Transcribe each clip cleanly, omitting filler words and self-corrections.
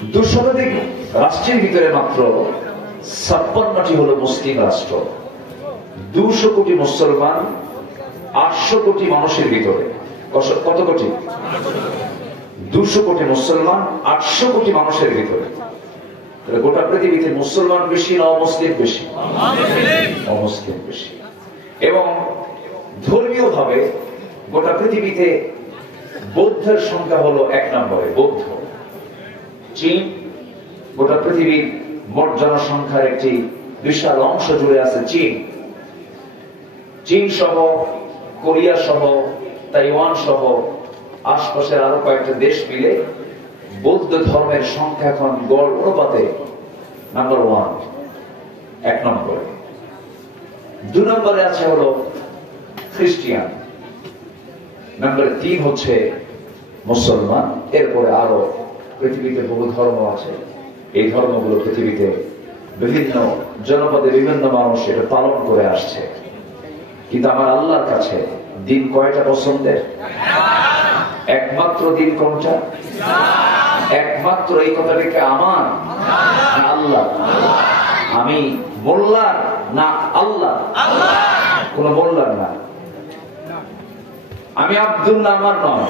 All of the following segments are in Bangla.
200 রাষ্ট্রের ভিতরে মাত্র 56টি হলো মুসলিম রাষ্ট্র। 200 কোটি মুসলমান, 800 কোটি মানুষের ভিতরে কত কোটি? 200 কোটি মুসলমান, 800 কোটি মানুষের ভিতরে। গোটা পৃথিবীতে মুসলমান বেশি না অমুসলিম বেশি? অমুসলিম বেশি। এবং ধর্মীয় ভাবে গোটা পৃথিবীতে বৌদ্ধের সংখ্যা হলো 1 নম্বরে। বৌদ্ধ চীন গোটা পৃথিবীর মোট জনসংখ্যার একটি বিশাল অংশ জুড়ে আছে চীন। চীন সহ, কোরিয়া সহ, তাইওয়ান সহ আশপাশের আরো কয়েকটা দেশ মিলে বৌদ্ধ ধর্মের সংখ্যা এখন গড় অনুপাতে নাম্বার 1, 1 নম্বরে। 2 নম্বরে আছে হলো খ্রিস্টান, নাম্বার 3 হচ্ছে মুসলমান। এরপরে আরো পৃথিবীতে বহু ধর্ম আছে। এই ধর্মগুলো পৃথিবীতে বিভিন্ন জনপদে বিভিন্ন মানুষ এটা পালন করে আসছে। কিন্তু আমার আল্লাহর কাছে দিন কয়টা পছন্দের? একমাত্র দিন কোনটা? একমাত্র এই কথাটাকে আমার না আল্লাহ? আমি বললাম না আল্লাহ? কোন বললাম না। আমি আব্দুল্লাহ, আমার নয়।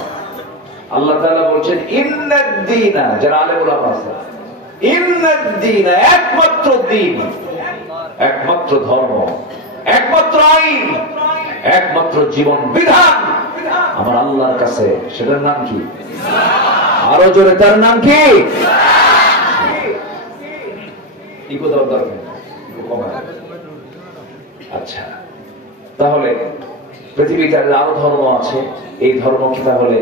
আল্লাহ তাআলা বলছেন ইন্নাদ-দীনা, যারা আলেম ওলামা আছে, ইন্নাদ-দীনা, একমাত্র দিন, একমাত্র ধর্ম, একমাত্র আইন, একমাত্র জীবন বিধান আমার আল্লাহর কাছে, সেটার নাম কি? আরো জোরে, তার নাম কি? আচ্ছা, তাহলে পৃথিবীতে আরো ধর্ম আছে। এই ধর্ম কি তাহলে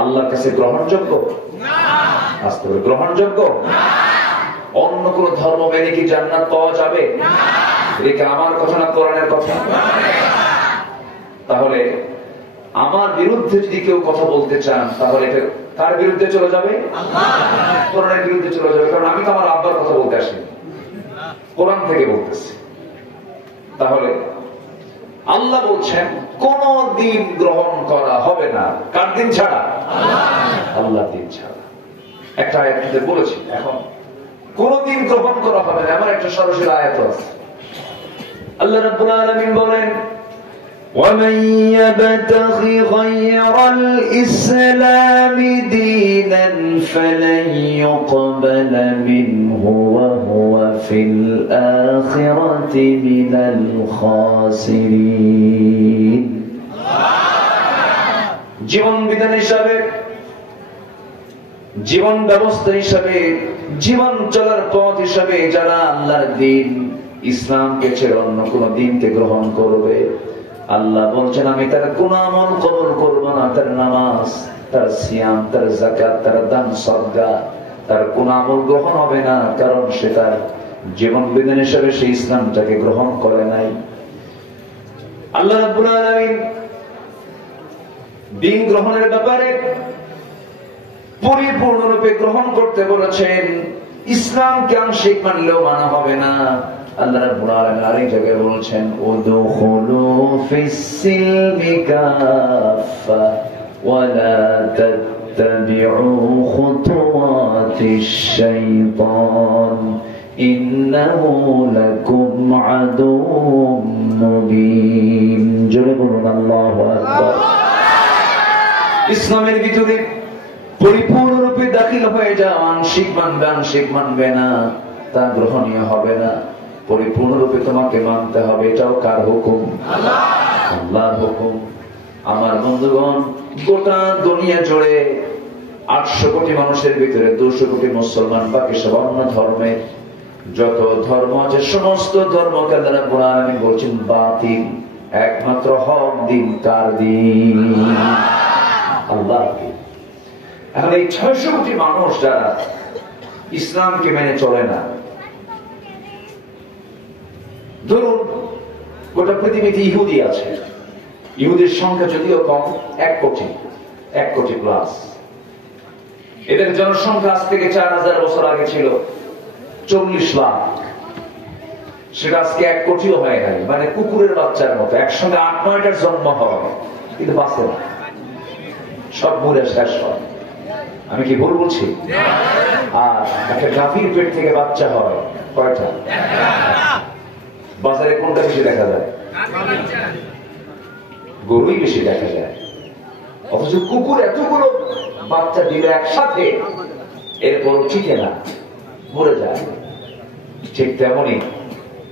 আল্লাহর কাছে গ্রহণযোগ্য? আস্তে করে গ্রহণযোগ্য? অন্য কোন ধর্ম মেনে কি জান্নাত পাওয়া যাবে? এটা আমার কথা না কোরআনের কথা? তাহলে আমার বিরুদ্ধে যদি কেউ কথা বলতে চান তাহলে এটা কার বিরুদ্ধে চলে যাবে? কোরআনের বিরুদ্ধে চলে যাবে। কারণ আমি তো আমার আব্বার কথা বলতে আসিনি, কোরআন থেকে বলতেছি। তাহলে আল্লাহ বলছেন কোন দিন গ্রহণ করা হবে না। কার দিন ছাড়া? আল্লাহ দিন ছাড়া। একটা আয়াতে বলেছি, এখন কোন দিন গ্রহণ করা হবে না এমন একটা সরাসরি আয়াত আছে। আল্লাহ রাব্বুল আলামিন বলেন وَمَن يَبْتَغِ غَيْرَ الْإِسْلَامِ دِينًا فَلَن يُقْبَلَ مِنْهُ وَهُوَ فِي الْآخِرَةِ مِنَ الْخَاسِرِينَ। জীবন বিধান হিসাবে, জীবন ব্যবস্থা হিসাবে, জীবন চলার পথ হিসাবে যারা আল্লাহর দিন ইসলামকে ছেড়ে অন্য কোন দিনকে গ্রহণ করবে, আল্লাহ বলছেন আমি তার কোন আমল কবুল করব না। তার নামাজ, তার সিয়াম, তার যাকাত, তার দান সদকা, তার কোন আমল গ্রহণ হবে না। কারণ সে তার জীবন বিধান হিসেবে সেই ইসলামটাকে গ্রহণ করে নাই। আল্লাহ রাব্বুল আলামিন দিন গ্রহণের ব্যাপারে পরিপূর্ণরূপে গ্রহণ করতে বলেছেন। ইসলামকে আংশিক মানলেও মানা হবে না। আল্লাহ রাব্বুল আলামিন আরেক জায়গায় বলেছেন উদখুলু ফিস-সিলমি কাফা ওয়া লা তাত্তাবিউ খুতুওয়াতিশ শাইতান ইন্নাহু লাকুম আদুউম মুবিন। জোরে বলুন আল্লাহু আকবার। ইসলামের ভিতরে পরিপূর্ণরূপে দাখিল হয়ে যাও, আংশিক মানবে আংশিক মানবে না তা গ্রহণীয় হবে না। পরিপূর্ণরূপে তোমাকে মানতে হবে। এটাও কার হুকুম? আল্লাহর হুকুম। আমার বন্ধুগণ, গোটা দুনিয়া জুড়ে 800 কোটি মানুষের ভিতরে 200 কোটি মুসলমান, বাকি সব অন্য ধর্মের। যত ধর্ম আছে সমস্ত ধর্মকে আল্লাহ রাব্বুল আলামিন বলছেন বাতিল। একমাত্র হক দিন কার দিন? আল্লাহর দিন। এখন এই 600 কোটি মানুষ যারা ইসলামকে মেনে চলে না, ধরুন গোটা পৃথিবীতে ইহুদি আছে। ইহুদির সংখ্যা যদিও কম, 1 কোটি প্লাস। এদের জনসংখ্যা আজ থেকে 4000 বছর আগে ছিল 40 লাখ। সেটা আজকে 1 কোটিও হয় নাই। মানে কুকুরের বাচ্চার মতো একসঙ্গে 8-9টার জন্ম হয়, কিন্তু বাঁচে না, সব মরে শেষ হয়। আমি কি ভুল বলছি? আর একটা গাভীর পেট থেকে বাচ্চা হয় কয়টা? বাজারে কোনটা বেশি দেখা যায়? গরুই বেশি দেখা যায়। অথচ কুকুর এতগুলো বাচ্চা দিলে একসাথে, এরপর টিকে না, মরে যায়। ঠিক তেমনি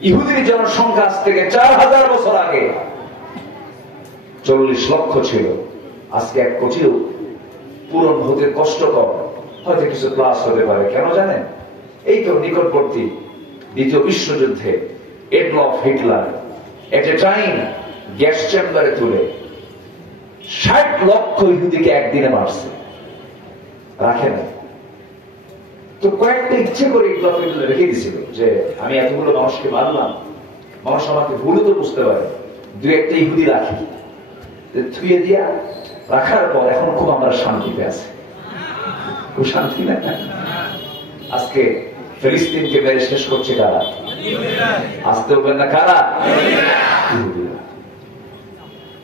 ইহুদির জনসংখ্যা আজ থেকে 4000 বছর আগে 40 লক্ষ ছিল, আজকে 1 কোটিও পূরণ হতে কষ্টকর, হয়তো কিছু প্লাস হতে পারে। কেন জানেন? এই তো নিকটবর্তী দ্বিতীয় বিশ্বযুদ্ধে এডলফ হিটলার এট এ টাইম গ্যাস চেম্বারে তুলে 60 লক্ষ ইহুদিকে একদিনে মারছে, রাখে না। তো কয়েকটা ইচ্ছে করে এডলফ হিটলার রেখে দিয়েছিল যে আমি এতগুলো মানুষকে মারলাম, মানুষ আমাকে ভুলও তো বুঝতে পারে, 2-1টা ইহুদি রাখি। থুয়ে দিয়া রাখার পর এখন খুব আমরা শান্তিতে আছি। খুব শান্তি না? আজকে ফিলিস্তিনকে মেরে শেষ করছে কারা? আসতে বলবেন না কারা?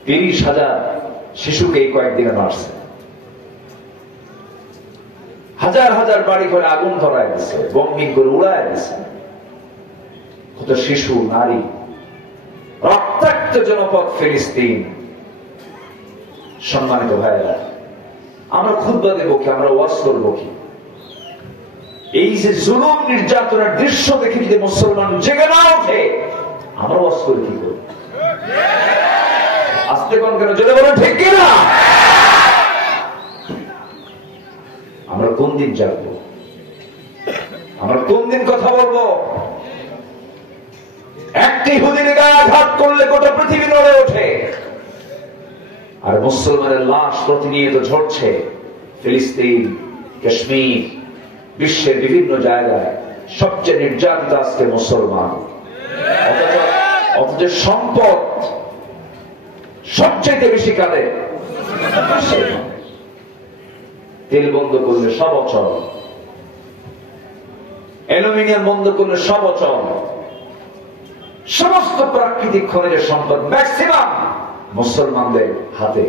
30,000 শিশুকে এই কয়েকদিনে মারছে, হাজার হাজার বাড়ি ঘরে আগুন ধরায় দিচ্ছে, বম্বিং করে উড়ায় দিচ্ছে। কত শিশু, নারী, রক্তাক্ত জনপদ ফিলিস্তিন। সম্মানিত ভাইয়েরা, আমরা খুতবা দেব কি, আমরা ওয়াজ করবো কি? এই যে জুলুম নির্যাতনের দৃশ্য দেখে যদি মুসলমান জেগে না ওঠে, আমরা ওয়াজ করে কি করব? আস্তে কোন কেন, জোরে বলো ঠিক কিনা? আমরা কোন দিন জাগবো? আমরা কোন দিন কথা বলবো? একটি ইহুদির গায়ে আঘাত করলে গোটা পৃথিবী নড়ে ওঠে, আর মুসলমানের লাশ প্রতিনিয়ত ঝরছে ফিলিস্তিন, কাশ্মীর, বিশ্বের বিভিন্ন জায়গায়। সবচেয়ে নির্যাতিত আজকে মুসলমান। অথচ সম্পদ সবচেয়ে বেশি কাঁদে। তেল বন্ধ করলে সব অচল, অ্যালুমিনিয়াম বন্ধ করলে সব অচল। সমস্ত প্রাকৃতিক খনিজের সম্পদ ম্যাক্সিমাম মুসলমানদের হাতে।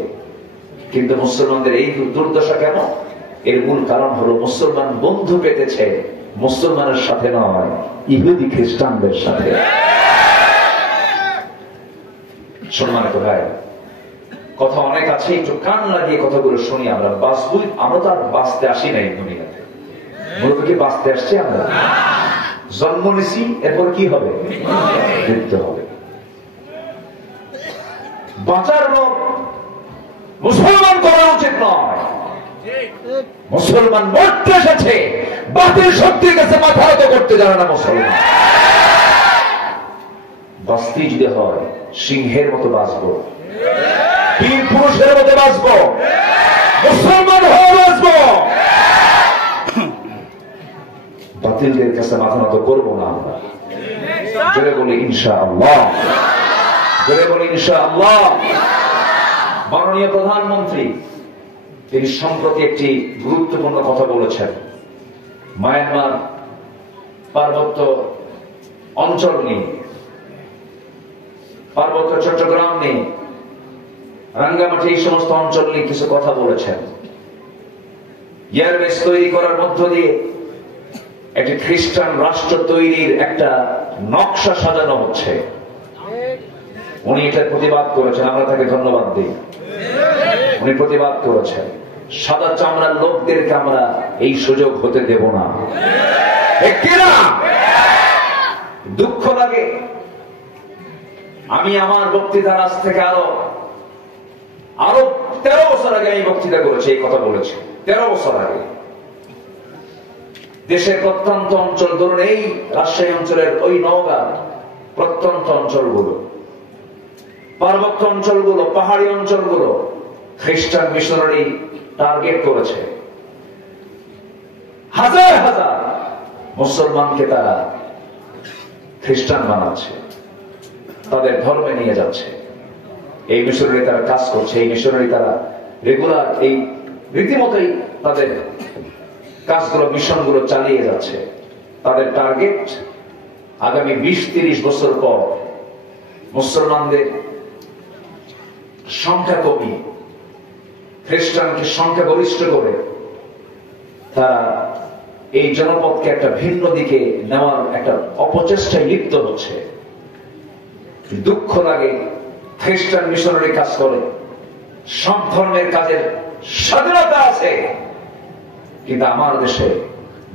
কিন্তু মুসলমানদের এই দুর্দশা কেন? এর মূল কারণ হলো মুসলমান বন্ধু পেতেছে মুসলমানের সাথে নয়, ইহুদি খ্রিস্টানদের সাথে। সম্মানিত ভাই, কথা অনেক আছে, একটু কান লাগিয়ে কথাগুলো শুনি। আমরা বাঁচবই, আমরা তো আর বাঁচতে আসি নাই দুনিয়াতে। মূলত কি বাঁচতে আসছি? আমরা জন্ম নিছি, এরপর কি হবে? মৃত্যু হবে। বাঁচার লোক মুসলমান করা উচিত নয়। মুসলমান মরতে এসেছে, বাতিল শক্তির কাছে মাথা নত করতে জানে না মুসলমান। বাঁচতে যদি হয় সিংহের মতো বাঁচবো, বীর পুরুষের মতো বাঁচবো, মুসলমান হয়ে বাঁচবো। বাতিলদের কাছে মাথা নত করবো না আমরা। জোরে বলি ইনশাআল্লাহ, জোরে বলি ইনশাআল্লাহ। মাননীয় প্রধানমন্ত্রী তিনি সম্প্রতি একটি গুরুত্বপূর্ণ কথা বলেছেন। মায়ানমার পার্বত্য অঞ্চল নিয়ে, পার্বত্য চট্টগ্রাম নিয়ে, রাঙ্গামাটি, এই সমস্ত অঞ্চল নিয়ে কিছু কথা বলেছেন। এয়ারবেস তৈরি করার মধ্য দিয়ে একটি খ্রিস্টান রাষ্ট্র তৈরির একটা নকশা সাজানো হচ্ছে। উনি এটার প্রতিবাদ করেছেন, আমরা তাকে ধন্যবাদ দিই। উনি প্রতিবাদ করেছেন। সাদা চামড়ার লোকদেরকে আমরা এই সুযোগ হতে দেব না। দুঃখ লাগে, আমি আমার বক্তৃতার আজ থেকে আরো 13 বছর আগে আমি বক্তৃতা করেছি, এই কথা বলেছি 13 বছর আগে। দেশের প্রত্যন্ত অঞ্চল, ধরুন এই রাজশাহী অঞ্চলের ওই নওগাঁ প্রত্যন্ত অঞ্চলগুলো, পার্বত্য অঞ্চলগুলো, পাহাড়ি অঞ্চলগুলো খ্রিস্টান মিশনারি টার্গেট করেছে। হাজার হাজার মুসলমানকে তারা খ্রিস্টান বানাচ্ছে, তাদের ধর্মে নিয়ে যাচ্ছে। এই মিশনারি তারা কাজ করছে, এই মিশনারি তারা রেগুলার এই রীতিমতোই তাদের কাজগুলো, মিশনগুলো চালিয়ে যাচ্ছে। তাদের টার্গেট আগামী 20-30 বছর পর মুসলমানদের সংখ্যা কমিয়ে খ্রিস্টানকে সংখ্যাগরিষ্ঠ করে তারা এই জনপদকে একটা ভিন্ন দিকে নেওয়ার একটা অপচেষ্টায় লিপ্ত হচ্ছে। দুঃখ লাগে, খ্রিস্টান মিশনারি কাজ করে, সব ধর্মের কাজের স্বাধীনতা আছে, কিন্তু আমার দেশে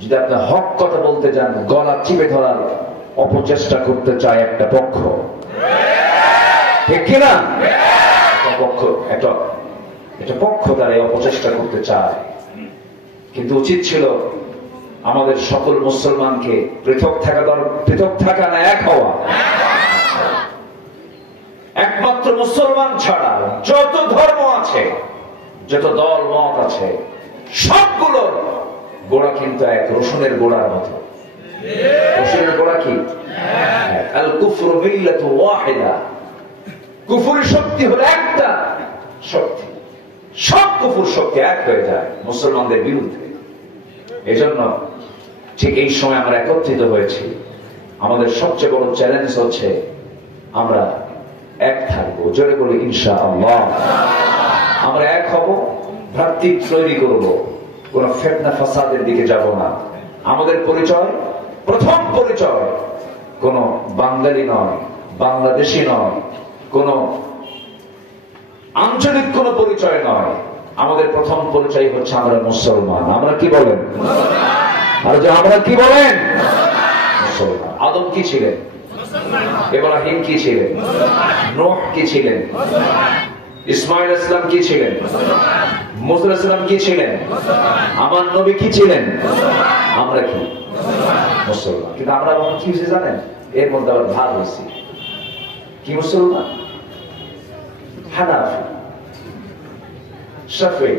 যদি আপনি হক কথা বলতে যান, গলা চিপে ধরার অপচেষ্টা করতে চায় একটা পক্ষ, ঠিক কিনা? একটা পক্ষ তারা এই অপচেষ্টা করতে চায়। কিন্তু উচিত ছিল আমাদের সকল মুসলমানকে পৃথক থাকা না, এক হওয়া। একমাত্র মুসলমান ছাড়া যত ধর্ম আছে, যত দল মত আছে, সবগুলোর গোড়া কিন্তু এক, রসুনের গোড়ার মতো। রসুনের গোড়া কি? আল কুফরু মিল্লাতু ওয়াহিদা। কুফরের শক্তি হলো একটা শক্তি, সব কুফর শক্তি এক হয়ে যায় মুসলমানদের বিরুদ্ধে। এজন্য ঠিক এই সময় আমরা একত্রিত হয়েছি। আমাদের সবচেয়ে বড় চ্যালেঞ্জ হচ্ছে আমরা এক থাকবো। জোরে বলি ইনশাআল্লাহ। আমরা এক হব, ভ্রাতৃত্ব তৈরি করব, কোন ফিতনা ফাসাদের দিকে যাব না। আমাদের পরিচয়, প্রথম পরিচয় কোন বাঙালি নয়, বাংলাদেশি নয়, কোন আঞ্চলিক কোন পরিচয় নয়। আমাদের প্রথম পরিচয় হচ্ছে আমরা মুসলমান। আমরা কি বলেন? আর যে আমরা কি বলেন? মুসলমান। আদম কি ছিলেন? ইব্রাহিম কি ছিলেন? নূহ কি ছিলেন? ইসমাঈল ইসলাম কি ছিলেন? মুসা ইসলাম কি ছিলেন? আমার নবী কি ছিলেন? আমরা কি? মুসলমান। কিন্তু আমরা কি হয়েছে জানেন? এর মধ্যে আবার ভাগ হয়েছি। কি মুসলমান? হানাফি, শাফি,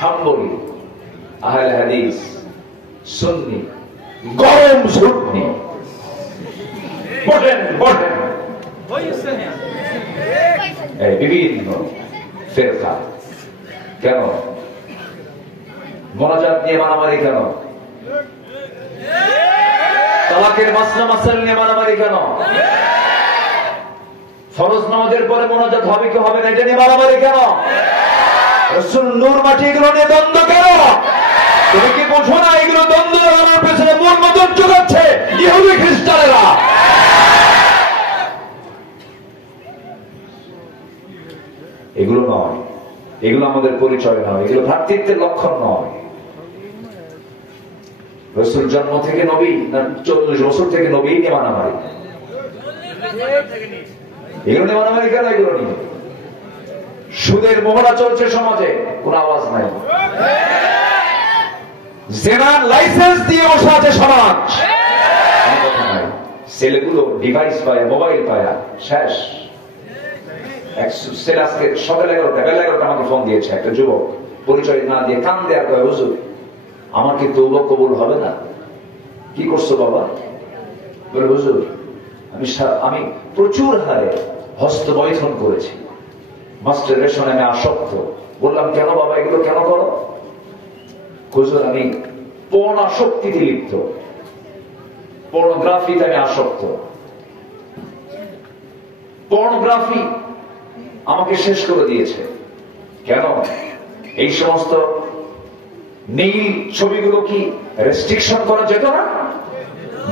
হাম্বলি, আহলে হাদিস, সুন্নি, গরম সুন্নি। বিভিন্ন ফেরকা। কেন মোনাজাত নিয়ে মারামারি? কেন তালাকের মাসলা মাসাইল নিয়ে মারামারি? কেন ফরজ নামাজের পরে মোনাজাত হবে কি হবে না এটা নিয়ে মারামারি? কেন রাসূল নূর মাটি এগুলো নিয়ে দ্বন্দ্ব? কেন? তুমি কি বোঝো না এগুলো দ্বন্দ্ব আমার পেছনে মূল মদত যোগাচ্ছে ইহুদি খ্রিস্টানেরা? এগুলো নয়, এগুলো আমাদের পরিচয় নয়, এগুলো ভ্রাতৃত্বের লক্ষণ নয়। রাসূল জন্ম থেকে নবী না 40 বছর থেকে নবী নিয়ে মারামারি? এগুলো নিয়ে মারামারি কেন? এগুলো নিয়ে সুদের মোহরা চলছে সমাজে, কোন আওয়াজ নাই। জেনার লাইসেন্স দিয়ে বসে আছে সমাজ, ছেলেগুলো ডিভাইস পায়, মোবাইল পায়, শেষ। আজকে সকাল 11টা, বেলা 11টা আমাকে ফোন দিয়েছে একটা যুবক, পরিচয় না দিয়ে কান দেয়া কয়, হুজুর আমার কি তওবা কবুল হবে না? কি করছো বাবা? বলে হুজুর আমি প্রচুর হারে হস্তমৈথুন করেছি, মাস্টারবেশনে আমি আসক্ত। বললাম কেন বাবা এগুলো কেন করো? হুজুর আমি পর্ন আসক্তিতে লিপ্ত, পর্নোগ্রাফিতে আমি আসক্ত। পর্নোগ্রাফি আমাকে শেষ করে দিয়েছে। কেন? এই সমস্ত নীল ছবিগুলো কি রেস্ট্রিকশন করা যেত না?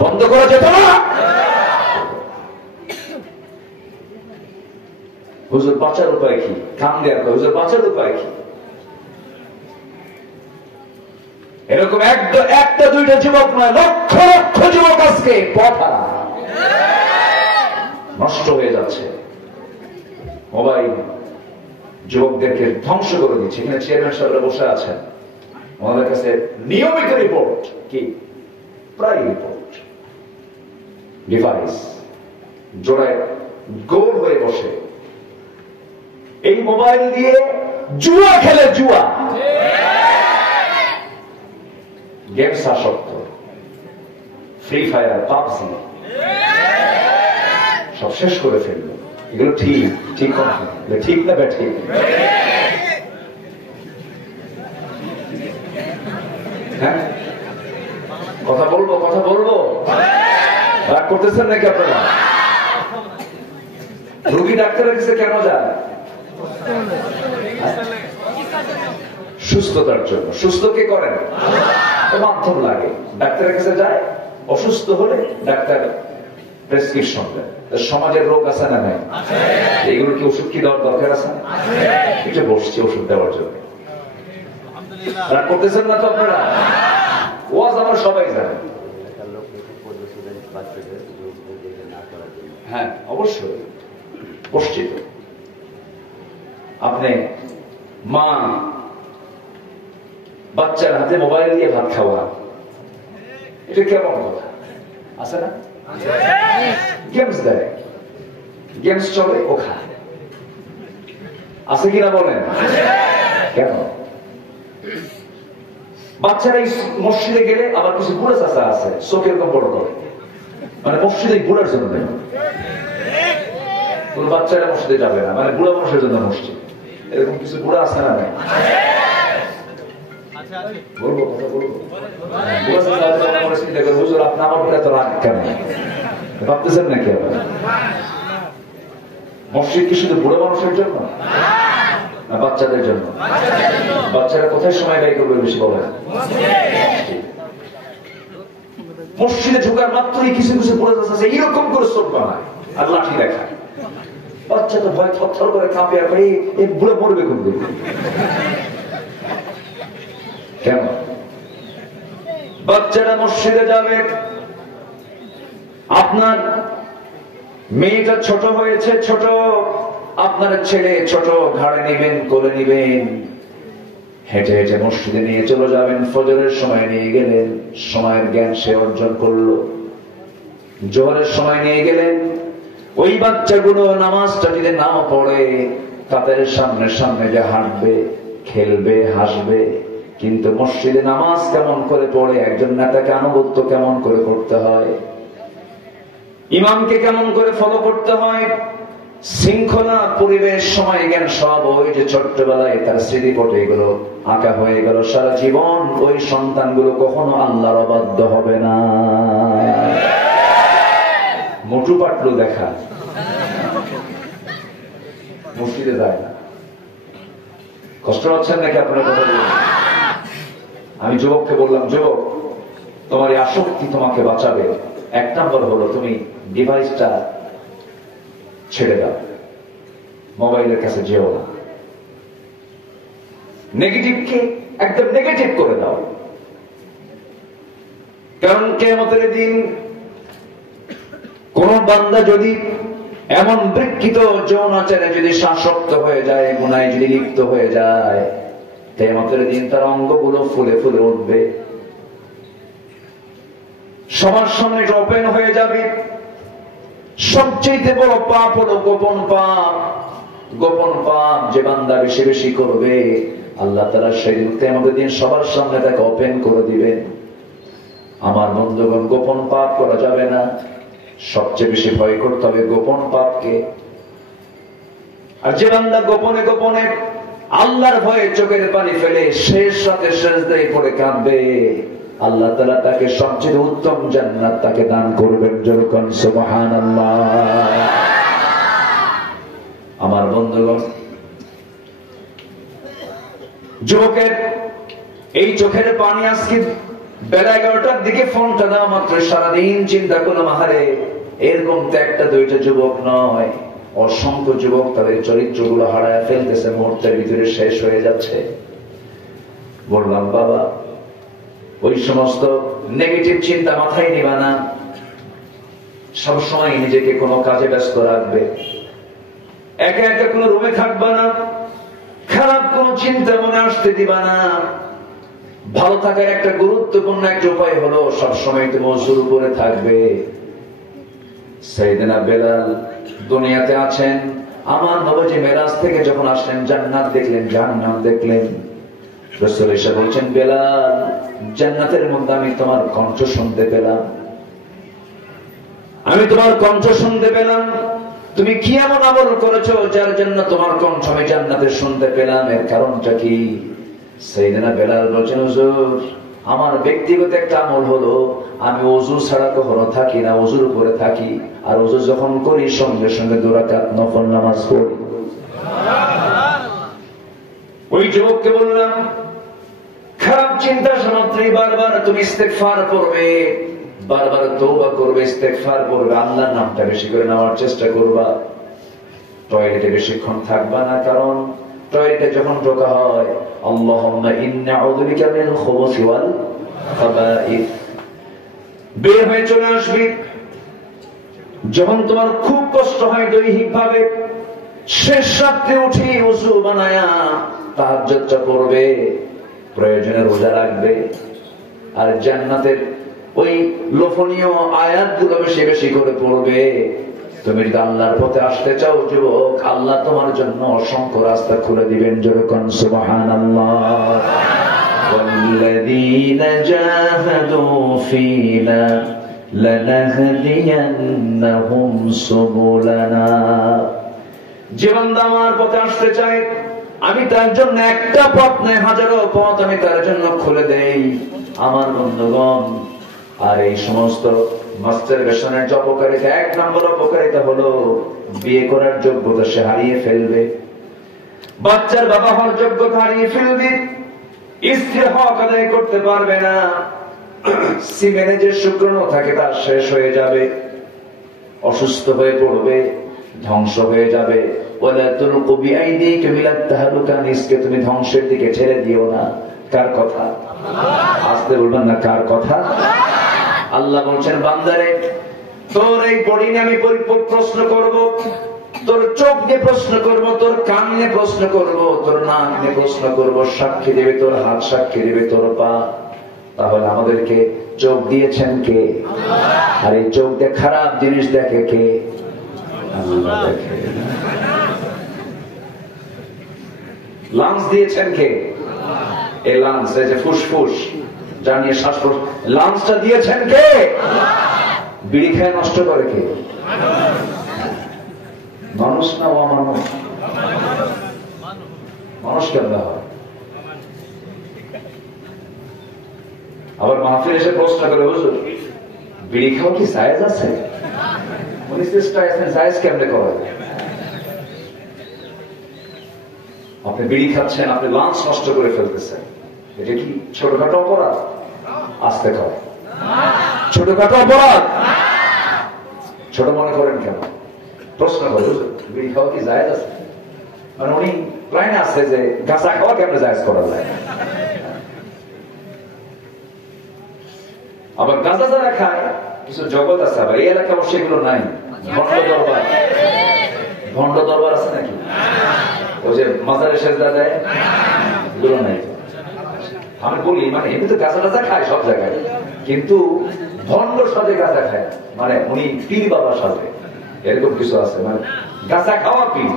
বন্ধ করা যেত না? হুজুর বাঁচার উপায় কি? কান দেয়ার পর হুজুর বাঁচার উপায় কি? এরকম একটা দুইটা যুবক নয়, লক্ষ লক্ষ যুবক আজকে পথা নষ্ট হয়ে যাচ্ছে। মোবাইল যুবকদেরকে ধ্বংস করে দিচ্ছে। এখানে চেয়ারম্যান সাহেবরা বসে আছেন, ওনাদের কাছে নিয়মিত রিপোর্ট কি? প্রায় রিপোর্ট, ডিভাইস জোড়ায় গোল হয়ে বসে এই মোবাইল দিয়ে জুয়া খেলে, জুয়া গেমস আসক্ত, ফ্রি ফায়ার, পাবজি সব শেষ করে ফেললো। এগুলো ঠিক ঠিক ঠিক না ব্যাঠিক? হ্যাঁ কথা বলবো, কথা বলবো, রাগ করতেছেন নাকি আপনারা? রোগী ডাক্তারের কাছে কেন যায়? সুস্থতার জন্য। সুস্থ কে করেন? মাধ্যম লাগে, ডাক্তারের কাছে যায়, অসুস্থ হলে ডাক্তার প্রেসক্রিপশন দেয়। সমাজের রোগ আছে না নাই? এইগুলো কি ওষুধ কি দেওয়ার দরকার আছে? এটা বসছি ওষুধ দেওয়ার জন্য। রাগ করতেছেন না তো আপনারা? ওয়াজ আমরা সবাই জানেন। হ্যাঁ অবশ্যই বসছি তো। আপনি মা বাচ্চার হাতে মোবাইল দিয়ে ভাত খাওয়া, এটা কেমন কথা? আছে না? গেমস দেয়, গেমস চলে, ও খায়, আছে কিনা বলেন? কেন? বাচ্চারা মসজিদে গেলে আবার কিছু বুড়া চাচা আছে, চোখ এরকম বড় করে, মানে মসজিদে বুড়ার জন্য নেই, কোন বাচ্চারা মসজিদে যাবে না, মানে বুড়া মানুষের জন্য মসজিদ। এরকম কিছু বুড়া আছে না নাই? বলবো কথা বলবো। হুজুর আপনি আমার উপরে এত রাগ কেন ভাবতেছেন নাকি? মসজিদ কি শুধু বুড়ো মানুষের জন্য না বাচ্চাদের জন্য? বাচ্চারা কোথায় সময় ব্যয় করবে বেশি বলেন? মসজিদে ঢোকার মাত্রই কিছু কিছু বুড়ো আছে এরকম করে চোখ বানায় আর লাঠি দেখায়। বাচ্চা তো ভয় থরথর করে কাঁপে, আর এই বুড়ো মরবে করবে কেন? বাচ্চারা মসজিদে যাবে, আপনার মেয়েটা ছোট হয়েছে, ছোট, আপনার ছেলে ছোট, ঘাড়ে নিবেন, কোলে নিবেন, হেঁটে হেঁটে মসজিদে নিয়ে চলে যাবেন। ফজরের সময় নিয়ে গেলেন, সময়ের জ্ঞান সে অর্জন করলো। জোহরের সময় নিয়ে গেলেন, ওই বাচ্চাগুলো নামাজটা যদি নাও পড়ে তাদের সামনে সামনে যে হাঁটবে, খেলবে, হাসবে, কিন্তু মসজিদে নামাজ কেমন করে পড়ে, একজন নেতাকে আনুগত্য কেমন করে করতে হয়, ইমামকে কেমন করে ফলো করতে হয়, শৃঙ্খলা, পরিবেশ, সময় জ্ঞান সব ওই যে ছোট্টবেলায় তার স্মৃতিপটে এগুলো আঁকা হয়ে গেল। সারা জীবন ওই সন্তানগুলো কখনো আল্লাহর অবাধ্য হবে না। মোটু পাটলু দেখা মসজিদে যায় না। কষ্ট হচ্ছেন নাকি আপনার কথা বলুন? আমি যুবককে বললাম, যুবক তোমার এই আসক্তি তোমাকে বাঁচাবে, এক নম্বর হলো তুমি ডিভাইসটা ছেড়ে দাও, মোবাইলের কাছে যেও না, নেগেটিভকে একদম নেগেটিভ করে দাও। কারণ কিয়ামতের দিন কোন বান্দা যদি এমন বিকৃত যৌনাচারে যদি আসক্ত হয়ে যায়, গুনায় যদি লিপ্ত হয়ে যায়, কিয়ামতের দিন তার অঙ্গগুলো ফুলে ফুলে উঠবে, সবার সামনে ওপেন হয়ে যাবে। সবচেয়ে বড় পাপ হলো গোপন পাপ। গোপন পাপ যে বান্দা বেশি বেশি করবে, আল্লাহ তাআলা সেদিন কিয়ামতের দিন সবার সামনে তাকে ওপেন করে দিবেন। আমার বন্ধুগণ, গোপন পাপ করা যাবে না, সবচেয়ে বেশি ভয় করতে হবে গোপন পাপকে। আর যে বান্দা গোপনে গোপনে আল্লাহর ভয়ে চোখের পানি ফেলে শেষ রাতে সিজদায় পড়ে কাঁদবে, আল্লাহ তাআলা তাকে সবচেয়ে উত্তম জান্নাত তাকে দান করবেন। যেরকম সুবহানাল্লাহ। আমার বন্ধুগণ, যুবকের এই চোখের পানি আজকে বেলা 11টার দিকে ফোনটা দেওয়া মাত্র সারাদিন চিন্তা করলাম, আহারে এরকম তো একটা দুইটা যুবক নয়, অসংখ্য যুবক তাদের চরিত্রগুলো হারায় ফেলতেছে, মুহূর্তের ভিতরে শেষ হয়ে যাচ্ছে। বললাম, বাবা ওই সমস্ত নেগেটিভ চিন্তা মাথায় নিবা না, সবসময় নিজেকে কোনো কাজে ব্যস্ত রাখবে, একা একা কোনো রুমে থাকবা না, খারাপ কোন চিন্তা মনে আসতে দিবা না। ভালো থাকার একটা গুরুত্বপূর্ণ একটা উপায় হলো সবসময় তুমি ওযুর উপরে থাকবে। সাইয়েদনা বেলাল দুনিয়াতে আছেন, আমার নবী মেরাজ থেকে যখন আসলেন জান্নাত দেখলেন, জাহান্নাম দেখলেন। রাসূল এসে বলছেন, বেলাল জান্নাতের মধ্যে আমি তোমার কণ্ঠ শুনতে পেলাম, আমি তোমার কণ্ঠ শুনতে পেলাম, তুমি কি এমন আমল করেছো যার জন্য তোমার কণ্ঠ আমি জান্নাতে শুনতে পেলাম, এর কারণটা কি? সাইয়েদনা বেলাল বলছেন, হুজুর আমার ব্যক্তিগত একটা আমল হলো আমি ওযু ছাড়া কখনো থাকি না, ওযুর উপরে থাকি, আর ওযু যখন করি সঙ্গে সঙ্গে 2 রাকাত নফল নামাজ পড়ি। ওই যুবককে বললাম, খারাপ চিন্তা সামগ্রী বারবার তুমি ইস্তেগফার করবে, বারবার তওবা করবে, ইস্তেগফার করবে, আল্লাহর নামটা বেশি করে নেওয়ার চেষ্টা করবা। টয়লেটে বেশিক্ষণ থাকবা না, কারণ টয়লেটে যখন ঢোকা হয় আল্লাহুম্মা ইন্নী আউযু বিকা মিনাল খুবুসি ওয়াল খাবাইস, বের হয়ে চলে আসবি। যখন তোমার খুব কষ্ট হয় দৈহিক ভাবে, শেষ রাত্রে উঠে ওযু বানায়া তাহাজ্জুদটা পড়বে, প্রয়োজনে রোজা রাখবে, আর জান্নাতের ওই লোভনীয় আয়াতগুলো বেশি বেশি করে পড়বে। তুমি যদি আল্লাহর পথে আসতে চাও যুবক, আল্লাহ তোমার জন্য অসংখ্য রাস্তা খুলে দিবেন। যেরকম সুবহানাল্লাহ, ওয়াল্লাযীনা জাহাদু ফীনা লানাহদিয়ান্নাহুম সুবুলানা। যে বান্দা আমার পথে আসতে চায়, আমি তার জন্য একটা পথ নয়, হাজারো পথ আমি তার জন্য খুলে দেই আমার বন্ধুগণ। আর এই সমস্ত মাস্টারবেশনের যে অপকারিতা, এক নম্বর অপকারিতা হলো বিয়ে করার যোগ্যতা সে হারিয়ে ফেলবে, বাচ্চার বাবা হওয়ার যোগ্যতা হারিয়ে ফেলবে, স্ত্রী হক আদায় করতে পারবে না, সিমেনে যে শুক্রাণু থাকে তা শেষ হয়ে যাবে, অসুস্থ হয়ে পড়বে, ধ্বংস হয়ে যাবে। ওয়ালা তুলকু বিআইদিকুম ইলা তাহলুকা, নিজকে তুমি ধ্বংসের দিকে ঠেলে দিও না। কার কথা? আস্তে বলবেন না, কার কথা? আল্লাহ বলছেন, বান্দারে তোর এই বডি নিয়ে আমি প্রশ্ন করব, তোর চোখ নিয়ে প্রশ্ন করব, তোর কান নিয়ে প্রশ্ন করব, তোর নাক নিয়ে প্রশ্ন করব, সাক্ষী দেবে তোর হাত, সাক্ষী দেবে তোর পা। তাহলে আমাদেরকে চোখ দিয়েছেন কে? আর এই চোখ দিয়ে খারাপ জিনিস দেখে কে? আল্লাহ দেখে। লাংস দিয়েছেন কে? এই লাংস, এই যে ফুসফুস জানিয়ে শ্বাস, লাংসটা দিয়েছেন কে? বিড়ি খায় নষ্ট করে কে? মানুষ না অমানুষ? মানুষ কেন হয়? আবার মাহফিল এসে প্রশ্ন করে, হুজুর বিড়ি খাওয়া কি জায়েজ আছে? উনি চেষ্টা আছেন জায়েজ কেমনে করা যায়? আপনি বিড়ি খাচ্ছেন, আপনি লাঞ্চ নষ্ট করে ফেলতেছেন, এটা কি ছোটখাটো অপরাধ? আস্তে করে ছোটখাটো অপরাধ? ছোট মনে করেন কেন? প্রশ্ন করে, বিড়ি খাওয়া কি জায়েজ আছে? মানে উনি লাইনে আছে যে গাঁজা খাওয়া কেমনে জায়েজ করা যায়। আবার গাঁজা যারা খায় কিছু জগৎ আছে, আবার এই এলাকা অবশ্যই এগুলো নাই। ভণ্ড দরবার, ভণ্ড দরবার আছে নাকি? ওই যে মাজারে সেজদা দেয়, এগুলো নাই। আমি বলি মানে এমনি তো গাঁজা টাজা খায় সব জায়গায়, কিন্তু ভণ্ড সাজে গাঁজা খায়, মানে উনি পীর বাবা সাজে, এরকম কিছু আছে। মানে গাঁজা খাওয়া পীর,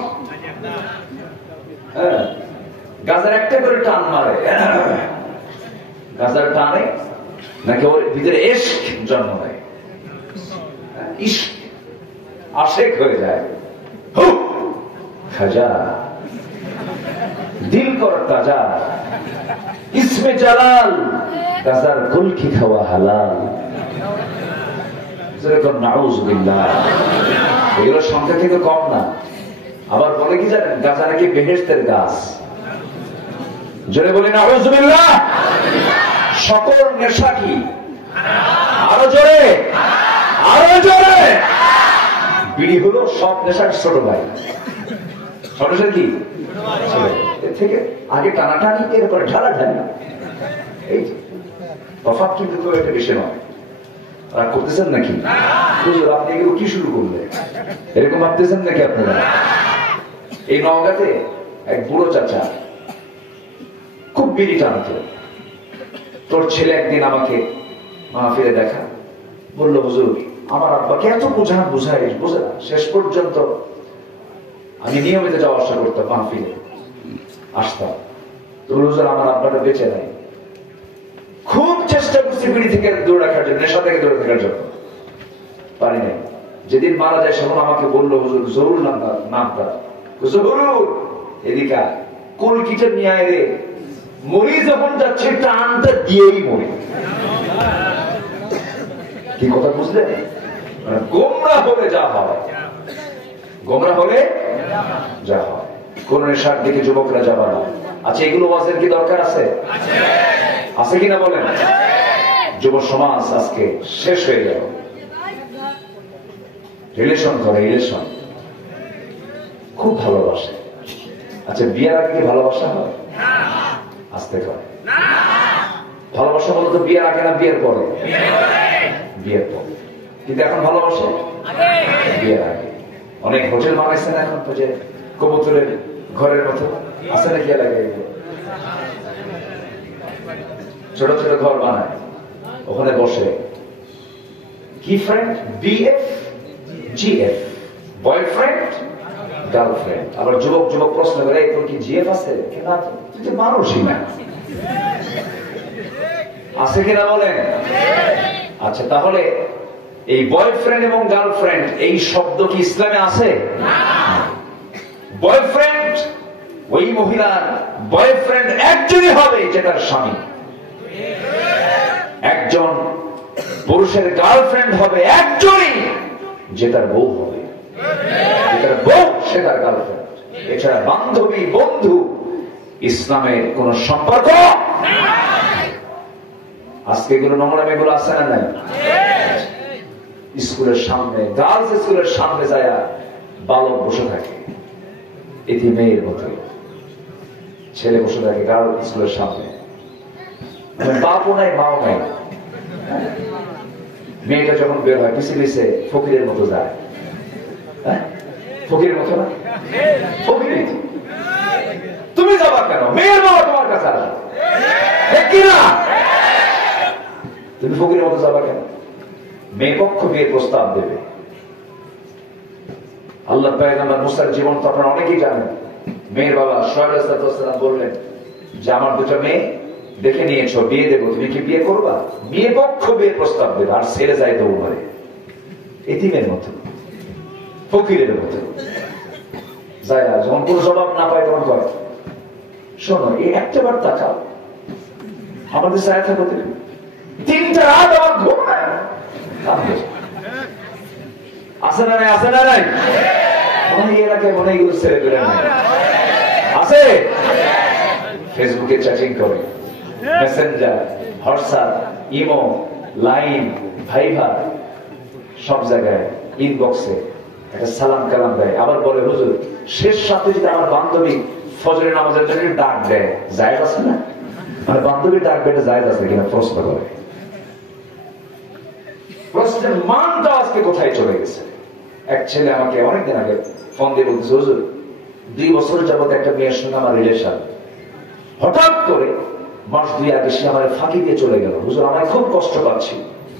হ্যাঁ, গাঁজার একটা করে টান মারে, গাঁজার টানে নাকি ওর ভিতরে ইশক জন্ম নেয়, ইশক আশেক হয়ে যায়। খাজা দিল কর তাজা, ইসমে জালাল, গাজার কুলকি খাওয়া হালাল। নাউযুবিল্লাহ, এগুলোর সংখ্যা কিন্তু কম না। আবার বলে কি জানেন, গাজা নাকি বেহেশতের গাছ। জোরে বলি নাউযুবিল্লাহ। সকল নেশা কি? আরো জোরে, আরো জোরে। বিড়ি হলো সব নেশার ছোট ভাই। ছোট কি? এর থেকে আগে টানাটানি, এরপরে ঢালাঢালি। এই তফাৎ কিন্তু তো এটা বেশি নয়। রাগ করতেছেন নাকি? আপনি এগুলো কি শুরু করলেন? এরকম ভাবতেছেন নাকি আপনারা? এই নওগাঁতে এক বুড়ো চাচা খুব বিড়ি টানত। তোর ছেলে একদিন আমাকে মাহফিলে দেখা, বললো, হুজুর আমার আব্বাকে এত বুঝাই বুঝে না, শেষ পর্যন্ত আমি নিয়মিত যাওয়া আসা করতাম, মাহফিলে আসতাম। তো হুজুর আমার আব্বাটা বেঁচে নাই, খুব চেষ্টা করছি বিড়ি থেকে দূরে রাখার জন্য, নেশা থেকে দূরে থাকার জন্য, পারি নাই। যেদিন মারা যায় সেদিন আমাকে বললো, হুজুর জরুর নামটা, জরুর এদিকা কলকিটা নিয়ে আয় রে, মরি যখন যাচ্ছে টানটা দিয়েই মরি। কি কথা বুঝলেন? গোমরা হলে যা হয়, গোমরা হলে যা হয়, কোন নেশার দিকে যুবকরা যাবা না। আচ্ছা, এগুলো ওয়াজের কি দরকার আছে? আছে কিনা বলেন? যুব সমাজ আজকে শেষ হয়ে গেল। রিলেশন করে, রিলেশন খুব ভালোবাসে। আচ্ছা, বিয়ের আগে কি ভালোবাসা হয়? আসতে করে ভালোবাসা বলতো বিয়ের আগে না বিয়ের পরে? বিয়ের পরে। কিন্তু এখন ভালোবাসে বিয়ের আগে। অনেক হোটেল বানাইছে না এখন, তো যে কবুতরের ঘরের মতো আছে না, বিয়ে লাগে ছোট ছোট ঘর বানায়, ওখানে বসে কি friend, BF GF, boyfriend girlfriend. আবার যুবক যুবক প্রশ্ন করে, তোর কি জিএফ আছে? তুই তো মানুষই না, আছে কিনা বলেন? আচ্ছা, তাহলে এই বয়ফ্রেন্ড এবং গার্লফ্রেন্ড এই শব্দ কি ইসলামে আছে? বয়ফ্রেন্ড, ওই মহিলার বয়ফ্রেন্ড একজনই হবে যেটার স্বামী। একজন পুরুষের গার্লফ্রেন্ড হবে একজনই যেটার বউ হবে। যেটার বউ সেটার গার্লফ্রেন্ড। এছাড়া বান্ধবী, বন্ধু ইসলামের কোন সম্পর্ক। আজকে এগুলো নোংরাম, এগুলো আছে না নাই? স্কুলের সামনে, গার্লস স্কুলের সামনে যায় বালক বসে থাকে, এটি মেয়ের মতো ছেলে বসে থাকে গার্ল স্কুলের সামনে, বাপও নাই মাও নাই। মেয়েটা যখন বের হয় পিছিয়ে পিছিয়ে ফকিরের মতো যায়। ফকিরের মতো না? ফকির তুমি যাবা কেন? মেয়ের বাবা তোমার কাছে আসবে কিনা? তুমি ফকিরের মতো যাবা কেন? মেয়ে পক্ষ বিয়ের প্রস্তাব দেবে। আল্লাহ পয়গম্বর মুসার জীবন তো আপনারা অনেকেই জানেন। মেয়ের বাবা শুআয়ব আলাইহিস সালাম বললেন যে আমার দুটো মেয়ে দেখে নিয়েছো, বিয়ে দেবো, তুমি কি বিয়ে করবা? বিয়ে পক্ষ বিয়ের প্রস্তাব দেবে, আর ছেড়ে যায় দৌড় মারে। এতিমের মতো, ফকিরের মতো যায়। যখন কোনো জবাব না পায় তখন কয়, শোনো এই একটা বার তাকাও, আমাদের সাথে থাকো, তিনটা রাত আমার ঘুম নাই। আছে না নাই? আছে না নাই? মনে এলাকায় মনে এগুলো ছেড়ে বেড়ে নাই আছে। ফেসবুকে চ্যাটিং করে, মেসেঞ্জার, হোয়াটসঅ্যাপ, ইমো, লাইন, ভাইবার, সব জায়গায় ইনবক্সে একটা সালাম কালাম দেয়। আবার বলে, হুজুর শেষ রাতে যদি আমার বান্ধবী ফজরের নামাজের জন্য ডাক দেয়, জায়েজ আছে না? মানে বান্ধবী ডাক দেয়, জায়েজ আছে কিনা প্রশ্ন করে। প্রশ্নের মানটা আজকে কোথায় চলে গেছে? এক ছেলে আমাকে অনেকদিন আগে ফোন দিয়ে বলতেছে, হুজুর 2 বছর যাবত একটা মেয়ের সঙ্গে আমার রিলেশন, হঠাৎ করে মাস 2 আগে সে আমার ফাঁকি দিয়ে চলে গেল। হুজুর আমার খুব কষ্ট পাচ্ছি।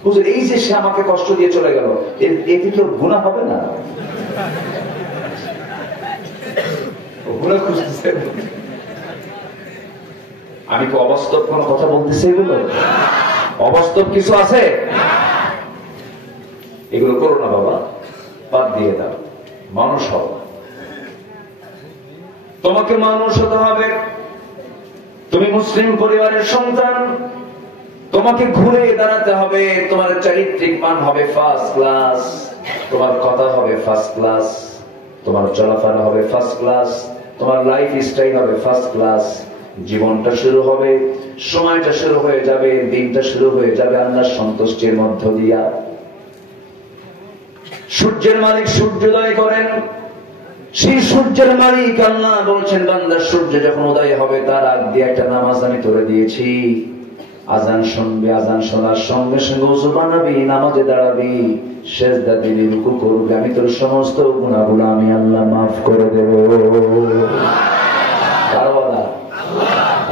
হুজুর এই যে সে আমাকে কষ্ট দিয়ে চলে গেল, এতে কি ওর গুনাহ হবে না? গুনাহ খুঁজতেছে। আমি কি অবাস্তব কোন কথা বলতেছি? এগুলো অবাস্তব কিছু আছে? এগুলো করো না বাবা, বাদ দিয়ে দাও। মানুষ হও, তোমাকে মানুষ হতে হবে। তুমি মুসলিম পরিবারের সন্তান, তোমাকে ঘুরে দাঁড়াতে হবে। তোমার চারিত্রিক মান হবে ফার্স্ট ক্লাস, তোমার কথা হবে ফার্স্ট ক্লাস, তোমার চলাফেরা হবে ফার্স্ট ক্লাস, তোমার লাইফ স্টাইল হবে ফার্স্ট ক্লাস। জীবনটা শুরু হবে, সময়টা শুরু হয়ে যাবে, দিনটা শুরু হয়ে যাবে আল্লাহর সন্তুষ্টির মধ্য দিয়া। সূর্যের মালিক সূর্যোদয় করেন, সেই সূর্যের মালিক আল্লাহ বলছেন, বান্দা সূর্য যখন উদয় হবে তার আগ দিয়ে একটা নামাজ আমি তোরে দিয়েছি। আজান শুনবি, আজান শোনার সঙ্গে সঙ্গে ওযু বানাবি, নামাজে দাঁড়াবি, সেজদা দিবি, রুকু করবি, আমি তোর সমস্ত গুনাহগুলো আমি আল্লাহ মাফ করে দেব। কার ওয়াদা?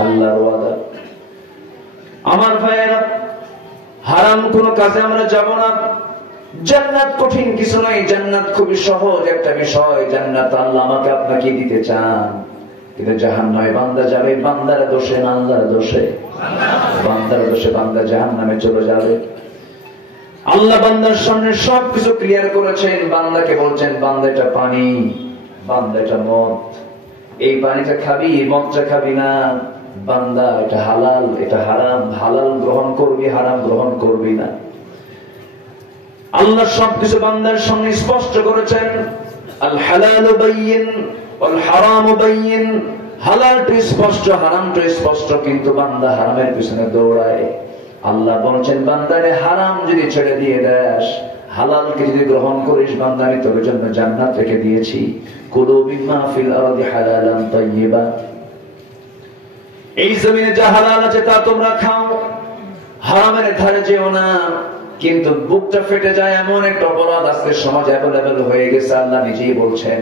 আল্লাহর ওয়াদা। আমার ভাইয়েরা, হারাম কোন কাজে আমরা যাব না। জান্নাত কঠিন কিছু নয়, জান্নাত খুবই সহজ একটা বিষয়। জান্নাত আল্লাহ আমাকে আপনাকে দিতে চান, কিন্তু জাহান্নামে বান্দা যাবে বান্দার দোষে না আল্লাহর দোষে। বান্দার দোষে বান্দা জাহান্নামে চলে যাবে। আল্লাহ বান্দার সামনে সবকিছু ক্লিয়ার করেছেন। বান্দাকে বলছেন, বান্দা এটা পানি, বান্দা এটা মদ, এই পানিটা খাবি, মদটা খাবি না। বান্দা এটা হালাল, এটা হারাম, হালাল গ্রহণ করবি, হারাম গ্রহণ করবি না। আল্লাহ সবকিছু বান্দার সামনে স্পষ্ট করেছেন। আল হালালু বাইয়িন ওয়াল হারামু বাইয়িন হালালটি স্পষ্ট, হারামটি স্পষ্ট, কিন্তু বান্দা হারামের পিছনে দৌড়ায়। আল্লাহ বলছেন, বান্দারে হারাম যদি ছেড়ে দিয়ে দেস, হালালকে যদি গ্রহণ করিস, বান্দা আমি তোর জন্য জান্নাত রেখে দিয়েছি। কুলু মিম্মা ফিল আরদি হালালান তাইয়্যিবা, এই জমিনে যা হালাল আছে তা তোমরা খাও, হারামের ধারে যেও না। কিন্তু বুকটা ফেটে যায়, এমন একটা অপরাধ আজকে সমাজ অ্যাভেলেবেল হয়ে গেছে। আল্লাহ নিজেই বলছেন,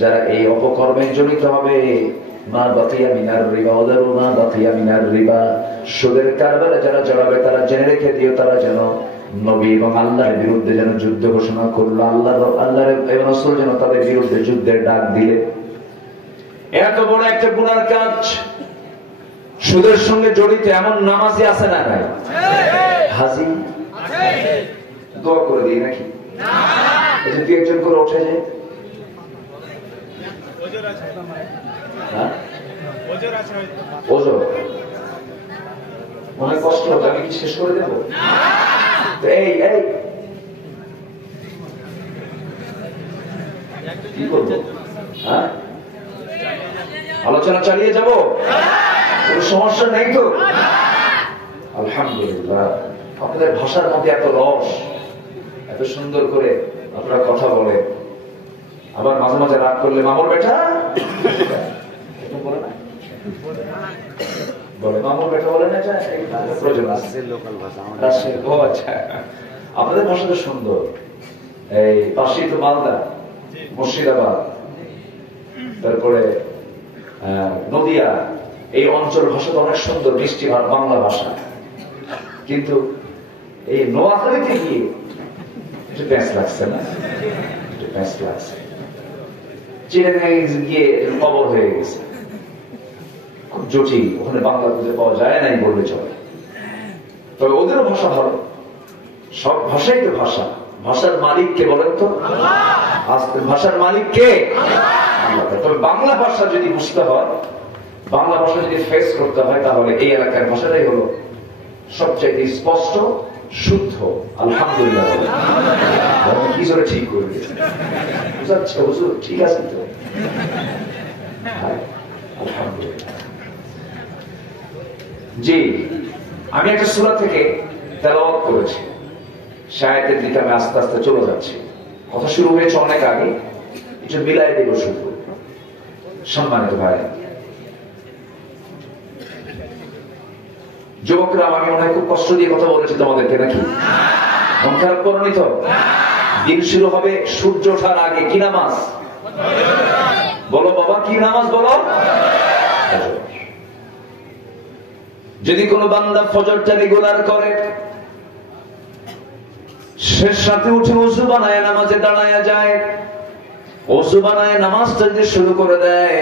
যারা এই অপকর্মে জড়িত হবে, মা বাকিয়া মিনার রিবা ওয়াদারু মা বাকিয়া মিনার রিবা, সুদের কারবারে যারা জড়াবে তারা জেনে রেখে দিও, তারা যেন নবী এবং আল্লাহর বিরুদ্ধে যেন যুদ্ধ ঘোষণা করলো, আল্লাহর এবং রাসূল যেন তাদের বিরুদ্ধে যুদ্ধের ডাক দিলে। এত বড় একটা গুনার কাজ, সুদের সঙ্গে জড়িত এমন নামাজি আছে না নাই? হাজি দোয়া করে দিই নাকি? দুই একজন করে ওঠে যায়, মনে কষ্ট হবে, আমি কি শেষ করে দেবো? এই কি করবো? হ্যাঁ, আলোচনা চালিয়ে যাব, কোনো সমস্যা নেই তো? আলহামদুলিল্লাহ। আপনাদের ভাষার মধ্যে এত রস, এত সুন্দর করে আপনারা কথা বলে, আবার মাঝে মাঝে রাগ করলে মামুর বেটা বলে না, বলে মামুর বেটা বলে না, প্রয়োজন আছে লোকাল ভাষা। ও আচ্ছা, আপনাদের ভাষা তো সুন্দর। এই পাশেই তো মালদা, মুর্শিদাবাদ, তারপরে নদিয়া, এই অঞ্চল ভাষা তো অনেক সুন্দর, মিষ্টি বাংলা ভাষা। কিন্তু এই নোয়াখালীতে গিয়ে একটু প্যাঁচ লাগছে না? একটু প্যাঁচ লাগছে, চিড়িয়াখানায় গিয়ে কবর হয়ে গেছে, খুব জটিল। ওখানে বাংলা খুঁজে পাওয়া যায় নাই বললে চলে। তবে ওদেরও ভাষা ভালো, সব ভাষাই তো ভাষা। ভাষার মালিক কে বলেন তো? ভাষার মালিক কে? আল্লাহ। তবে বাংলা ভাষা যদি বুঝতে হয়, বাংলা ভাষা যদি ফেস করতে হয়, তাহলে এই এলাকার ভাষাটাই হলো সবচেয়ে স্পষ্ট, শুদ্ধ। আলহামদুলিল্লাহ। কি করে ঠিক করে দিয়েছে, বুঝাচ্ছে হুজুর, ঠিক আছে তো? আলহামদুলিল্লাহ। জি, আমি একটা সূরা থেকে তেলাওয়াত করেছি, শায়াতের দিকে আমি আস্তে আস্তে চলে যাচ্ছি। কথা শুরু হয়েছে অনেক আগে, একটু মিলাই দেব শুরু। সম্মানিত ভাই, যুবকরা, আমি মনে হয় খুব কষ্ট দিয়ে কথা বলেছি তোমাদেরকে, নাকি মন খারাপ করনি তো? দিন শুরু হবে সূর্য ওঠার আগে। কি নামাজ বলো বাবা, কি নামাজ বলো? যদি কোনো বান্দা ফজরটা রেগুলার করে, শেষ রাতে উঠে ওযু বানায় নামাজে দাঁড়ায়া যায়, ওযু বানায় নামাজটা যদি শুরু করে দেয়,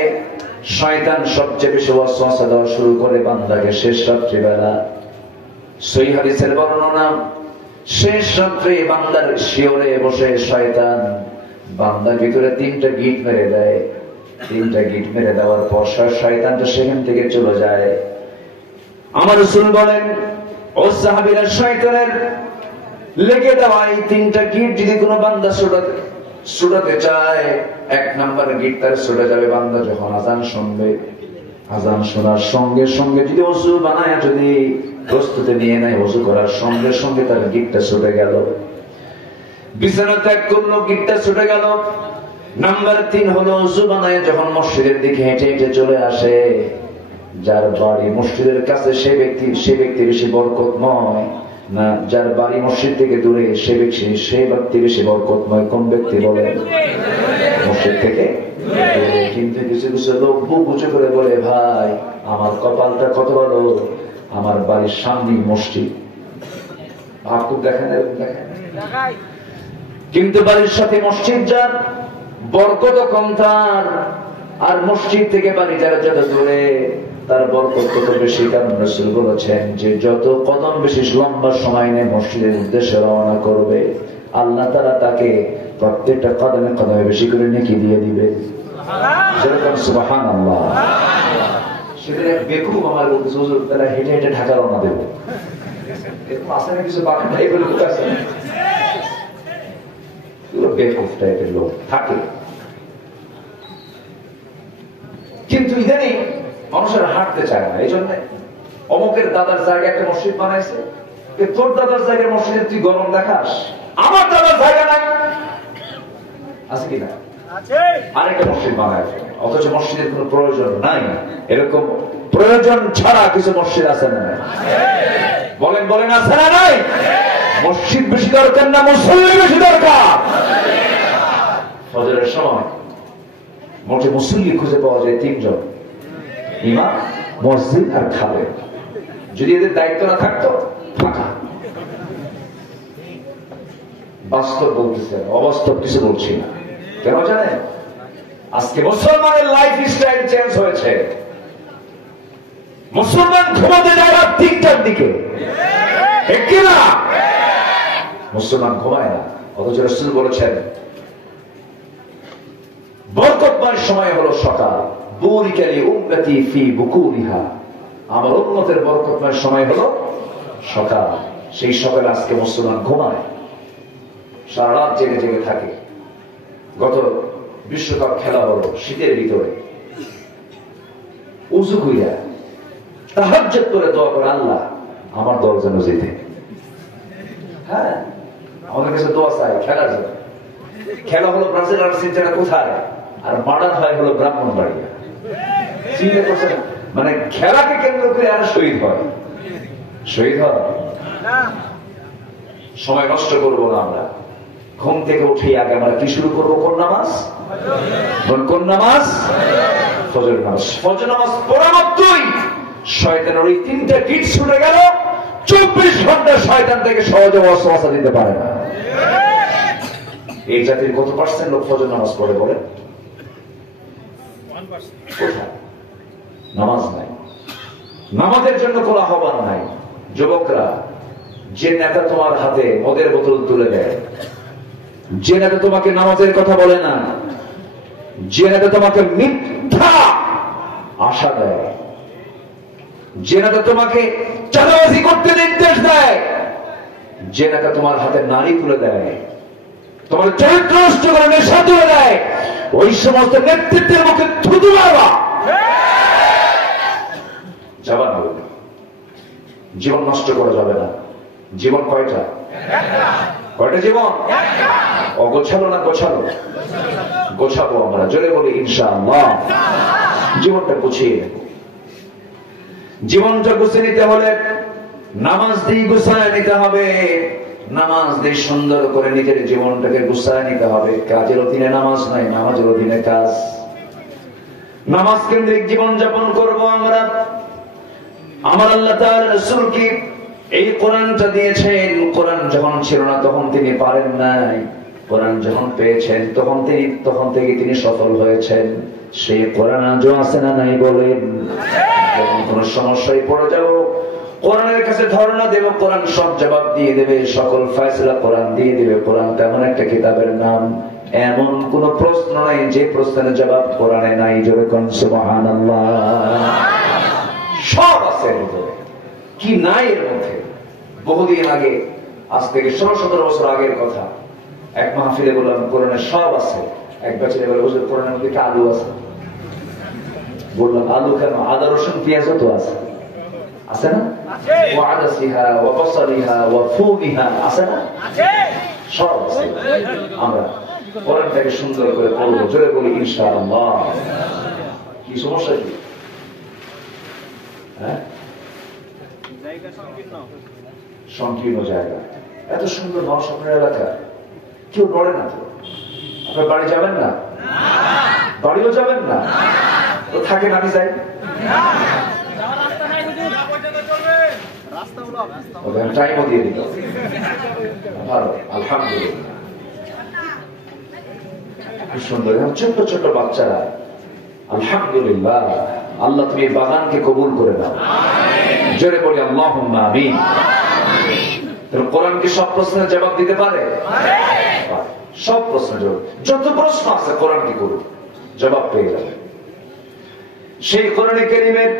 শয়তান সবচেয়ে বেশি ওয়াসওয়াসা দেওয়া শুরু করে বান্দাকে শেষ রাত্রিবেলা। সহিহ হাদিসের বর্ণনা, শেষ রাত্রে বান্দার শিয়রে বসে শয়তান বান্দার ভিতরে 3টা গিট মেরে দেয়। 3টা গিট মেরে দেওয়ার পর শয়তানটা সেখান থেকে চলে যায়। আমার রাসূল বলেন, ও সাহাবীরা, শয়তানের লেগে দেওয়া এই 3টা গিট যদি কোনো বান্দা ছুটাতে চায়, 1 নাম্বার গিট তার ছুটে যাবে বান্দা যখন আযান শুনবে। আযান শোনার সঙ্গে সঙ্গে যদি ওযু বানায়, যদি প্রস্তুতি নিয়ে নেয়, ওযু করার সঙ্গে সঙ্গে তার গিটটা ছুটে গেল। বিছানা ত্যাগ করলো, গিটটা ছুটে গেল। নাম্বার 3 হলো, ওযু বানায় যখন মসজিদের দিকে হেঁটে হেঁটে চলে আসে, যার বাড়ি মসজিদের কাছে সে ব্যক্তি বেশি বরকতময় না যার বাড়ি মসজিদ থেকে দূরে সে ব্যক্তি বেশি বরকতময়? কোন ব্যক্তি বলে? মসজিদ থেকে দূরে। কিন্তু কিছু কিছু লোক বুক উঁচু করে বলে, ভাই আমার কপালটা কত ভালো, আমার বাড়ির সামনে মসজিদ। ভাবুক, দেখেন দেখেন, কিন্তু বাড়ির সাথে মসজিদ যার বরকত কম তার, আর মসজিদ থেকে বাড়ি যারা যত দূরে তার বরকত তত বেশি। কারণ রাসূল বলেছেন যে যত কদম বেশি লম্বা সময় নিয়ে মসজিদের উদ্দেশ্যে রওনা করবে, আল্লাহ তাআলা তাকে প্রত্যেকটা কদমে কদমে বেশি করে নেকি দিয়ে দিবে। যেরকম সুবহানাল্লাহ। সেখানে বেকুব আমার হুজুর তারা হেঁটে হেঁটে ঢাকা রওনা দেবো, এরকম আসে না কিছু বাকি ভাই বলে লোক আছে, বেকুব টাইপের লোক থাকে। কিন্তু ইদানিং মানুষের হাঁটতে চায় না। এই জন্য অমুকের দাদার জায়গায় একটা মসজিদ বানাইছে, তোর দাদার জায়গায় মসজিদে তুই গরম দেখাস, আমার দাদার জায়গা নাই আছে কিনা, আরেকটা মসজিদ বানায়, অথচ মসজিদের কোন প্রয়োজন নাই। এরকম প্রয়োজন ছাড়া কিছু মসজিদ আছে না? বলেন বলেন, আছে না নাই? মসজিদ বেশি দরকার না মুসল্লি বেশি দরকার? ফজরের সময় মোটে মুসল্লি খুঁজে পাওয়া যায় 3 জন, ইমাম, মসজিদ আর খাবে। যদি এদের দায়িত্ব না থাকতো ফাঁকা। বাস্তব বলতেছে, অবাস্তব কিছু বলছি না। কেন জানেন? আজকে মুসলমানের লাইফ স্টাইল চেঞ্জ হয়েছে। মুসলমান ঘুমাতে যায় রাত 3টার দিকে, ঠিক কিনা? মুসলমান ঘুমায় না, অথচ রাসূল বলেছেন বরকতময় সময় হলো সকাল। বুরিকা লি উম্মতি ফি বুকুরিহা, আমার উম্মতের বরকতময় সময় হলো সকাল। সেই সকালে আজকে মুসলমান ঘুমায়, সারা রাত জেগে জেগে থাকে। গত বিশ্বকাপ খেলা হলো শীতের ভিতরে, উযু কইরা তাহাজ্জুদ করে দোয়া করে, আল্লাহ আমার দল যেন জিতে। হ্যাঁ, আমাদের কাছে দোয়া চাই খেলার জন্য। খেলা হলো ব্রাজিল আর আর্জেন্টিনা কোথায়, আর মার্ডার হয় হলো ব্রাহ্মণবাড়িয়া। চিন্তা করছেন? মানে খেলাকে কেন্দ্র করে আর শহীদ হয়, শহীদ হয়। সময় নষ্ট করবো না আমরা। ঘুম থেকে উঠে আগে আমরা কি শুরু করবো? কোন নামাজ? কোন নামাজ? ফজর নামাজ। ফজর নামাজ পড়া মাত্রই শয়তানের ওই 3টা গিট ছুটে গেল। 24 ঘন্টা শয়তান থেকে সহজে ওয়াসওয়াসা দিতে পারে না। এই জাতির কত % লোক ফজর নামাজ পড়ে বলে? কোথায়? নামাজ নাই, নামাজের জন্য কোন আহ্বান নাই। যুবকরা, যে নেতা তোমার হাতে মদের বোতল তুলে দেয়, যে নেতা তোমাকে নামাজের কথা বলে না, যে নেতা তোমাকে মিথ্যা আশা দেয়, যে নেতা তোমাকে চাঁদাবাজি করতে নির্দেশ দেয়, যে নেতা তোমার হাতে নারী তুলে দেয়, তোমার চরিত্র নষ্ট করে নেশা তুলে দেয়, ওই সমস্ত নেতৃত্বের মুখে থুতু মারবা। জবান বলবে, জীবন নষ্ট করা যাবে না। জীবন কয়টা? কয়টা জীবন? অগোছালো না গোছালো? গোছাবো আমরা, জোরে বলি ইনশাআল্লাহ। জীবনটা গুছিয়ে নেব। জীবনটা গুছিয়ে নিতে হলে নামাজ দিয়ে গুছায় নিতে হবে। নামাজ দিয়ে সুন্দর করে নিজের জীবনটাকে গুছায় নিতে হবে। কাজের অধীনে নামাজ নাই, নামাজের অধীনে কাজ। নামাজ কেন্দ্রিক জীবন যাপন করবো আমরা। আমার আল্লাহ তাআলা রাসূলকে এই কোরআনটা দিয়েছেন। কোরআন যখন ছিল না তখন তিনি পারেন নাই, কোরআন যখন পেয়েছেন তখন থেকে তিনি সফল হয়েছেন। সেই কোরআন আজও আছে না নাই বলেন? যখন কোন সমস্যায় পড়ে যাব, কোরআনের কাছে ধারণা দেব, কোরআন সব জবাব দিয়ে দেবে, সকল ফয়সালা কোরআন দিয়ে দেবে। কোরআন তেমন একটা কিতাবের নাম, এমন কোন প্রশ্ন নাই যে প্রশ্নের জবাব কোরআনে নাই। জোরে কোন সুবহানাল্লাহ। সব আছে এর ভিতরে, কি নাই এর মধ্যে? বহুদিন আগে, আজ থেকে 16-17 বছর আগের কথা, এক মাহফিলে বললাম কোরআনে সব আছে। এক বছর বলে, হুজুর কোরআনের মধ্যে কি আলু আছে? বললাম আলু কেন? আদা, রসুন, পেঁয়াজও তো আছে, আছে না? ওয়া আদাসিহা ওয়া বাসালিহা ওয়া ফুমিহা, আছে না? সব আছে। আমরা কোরআনটাকে সুন্দর করে পড়বো, জোরে বলি ইনশাআল্লাহ। কি সমস্যা কি? সংকীর্ণ জায়গা, এত সুন্দর মানুষ আপনার এলাকা, কেউ নড়ে না তো? আপনার বাড়ি যাবেন না? বাড়িও যাবেন না তো থাকেন, আমি যাই। টাইমও দিয়ে দিল, ভালো, আলহামদুলিল্লাহ। খুব সুন্দর। ছোট্ট ছোট্ট বাচ্চারা, আলহামদুলিল্লাহ। আল্লাহ তুমি বাগানকে কবুল করে দাও, জোরে বলি আল্লাহুম্মা আমিন। কোরআন কি সব প্রশ্নের জবাব দিতে পারে? সব প্রশ্নের জবাব, যত প্রশ্ন আছে কোরআন কি করুন, জবাব পেয়ে যাবে। সেই কোরআনে কারীমের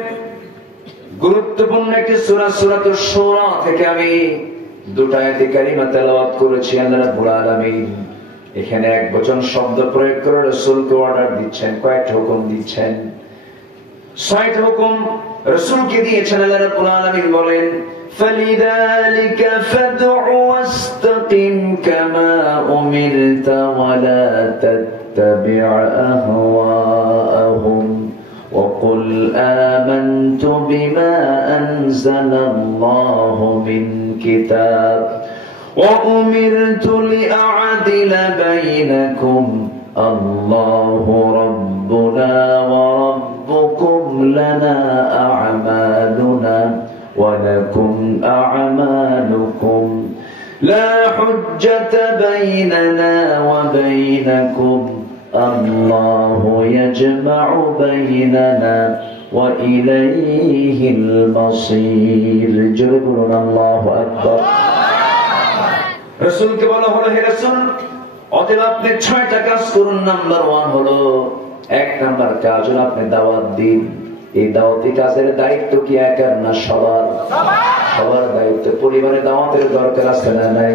গুরুত্বপূর্ণ একটি সূরা, সূরাতুশ শুরা থেকে আমি 2টা আয়াত কারিমা তেলাওয়াত করেছি। আল্লাহ রাব্বুল আলামিন এখানে এক বচন শব্দ প্রয়োগ করে রাসূলকে অর্ডার দিচ্ছেন, কয়েকটা হুকুম দিচ্ছেন। ছয়টা হুকুম রাসূলকে দিয়েছেন। আল্লাহ রাব্বুল আলামিন বলেন, فَلِذَلِكَ فَادْعُ وَاسْتَقِمْ كَمَا أُمِرْتَ وَلَا تَتَّبِعْ أَهْوَاءَهُمْ وَقُلْ آمَنْتُ بِمَا أَنزَلَ اللَّهُ مِنْ كِتَابٍ وَأُمِرْتُ لِأَعْدِلَ بَيْنَكُمْ اللَّهُ رَبُّنَا وَرَبُّكُمْ لَنَا أَعْمَالُنَا وَلَكُمْ أَعْمَالُكُمْ لَا حُجَّةَ بَيْنَنَا وَبَيْنَكُمْ اللَّهُ يَجْمَعُ بَيْنَنَا وَإِلَيْهِ الْمَصِيرُ। জোরে বলুন আল্লাহু আকবার। রাসূলকে বলা হলো, হে রাসূল, অতএব আপনি 6টা কাজ করুন। নাম্বার 1 হলো, 1 নাম্বার কাজ হলো আপনি দাওয়াত দিন। এই দাওয়াতি কাজের দায়িত্ব কি একার না সবার? সবার দায়িত্ব। পরিবারে দাওয়াতের দরকার আছে না নাই?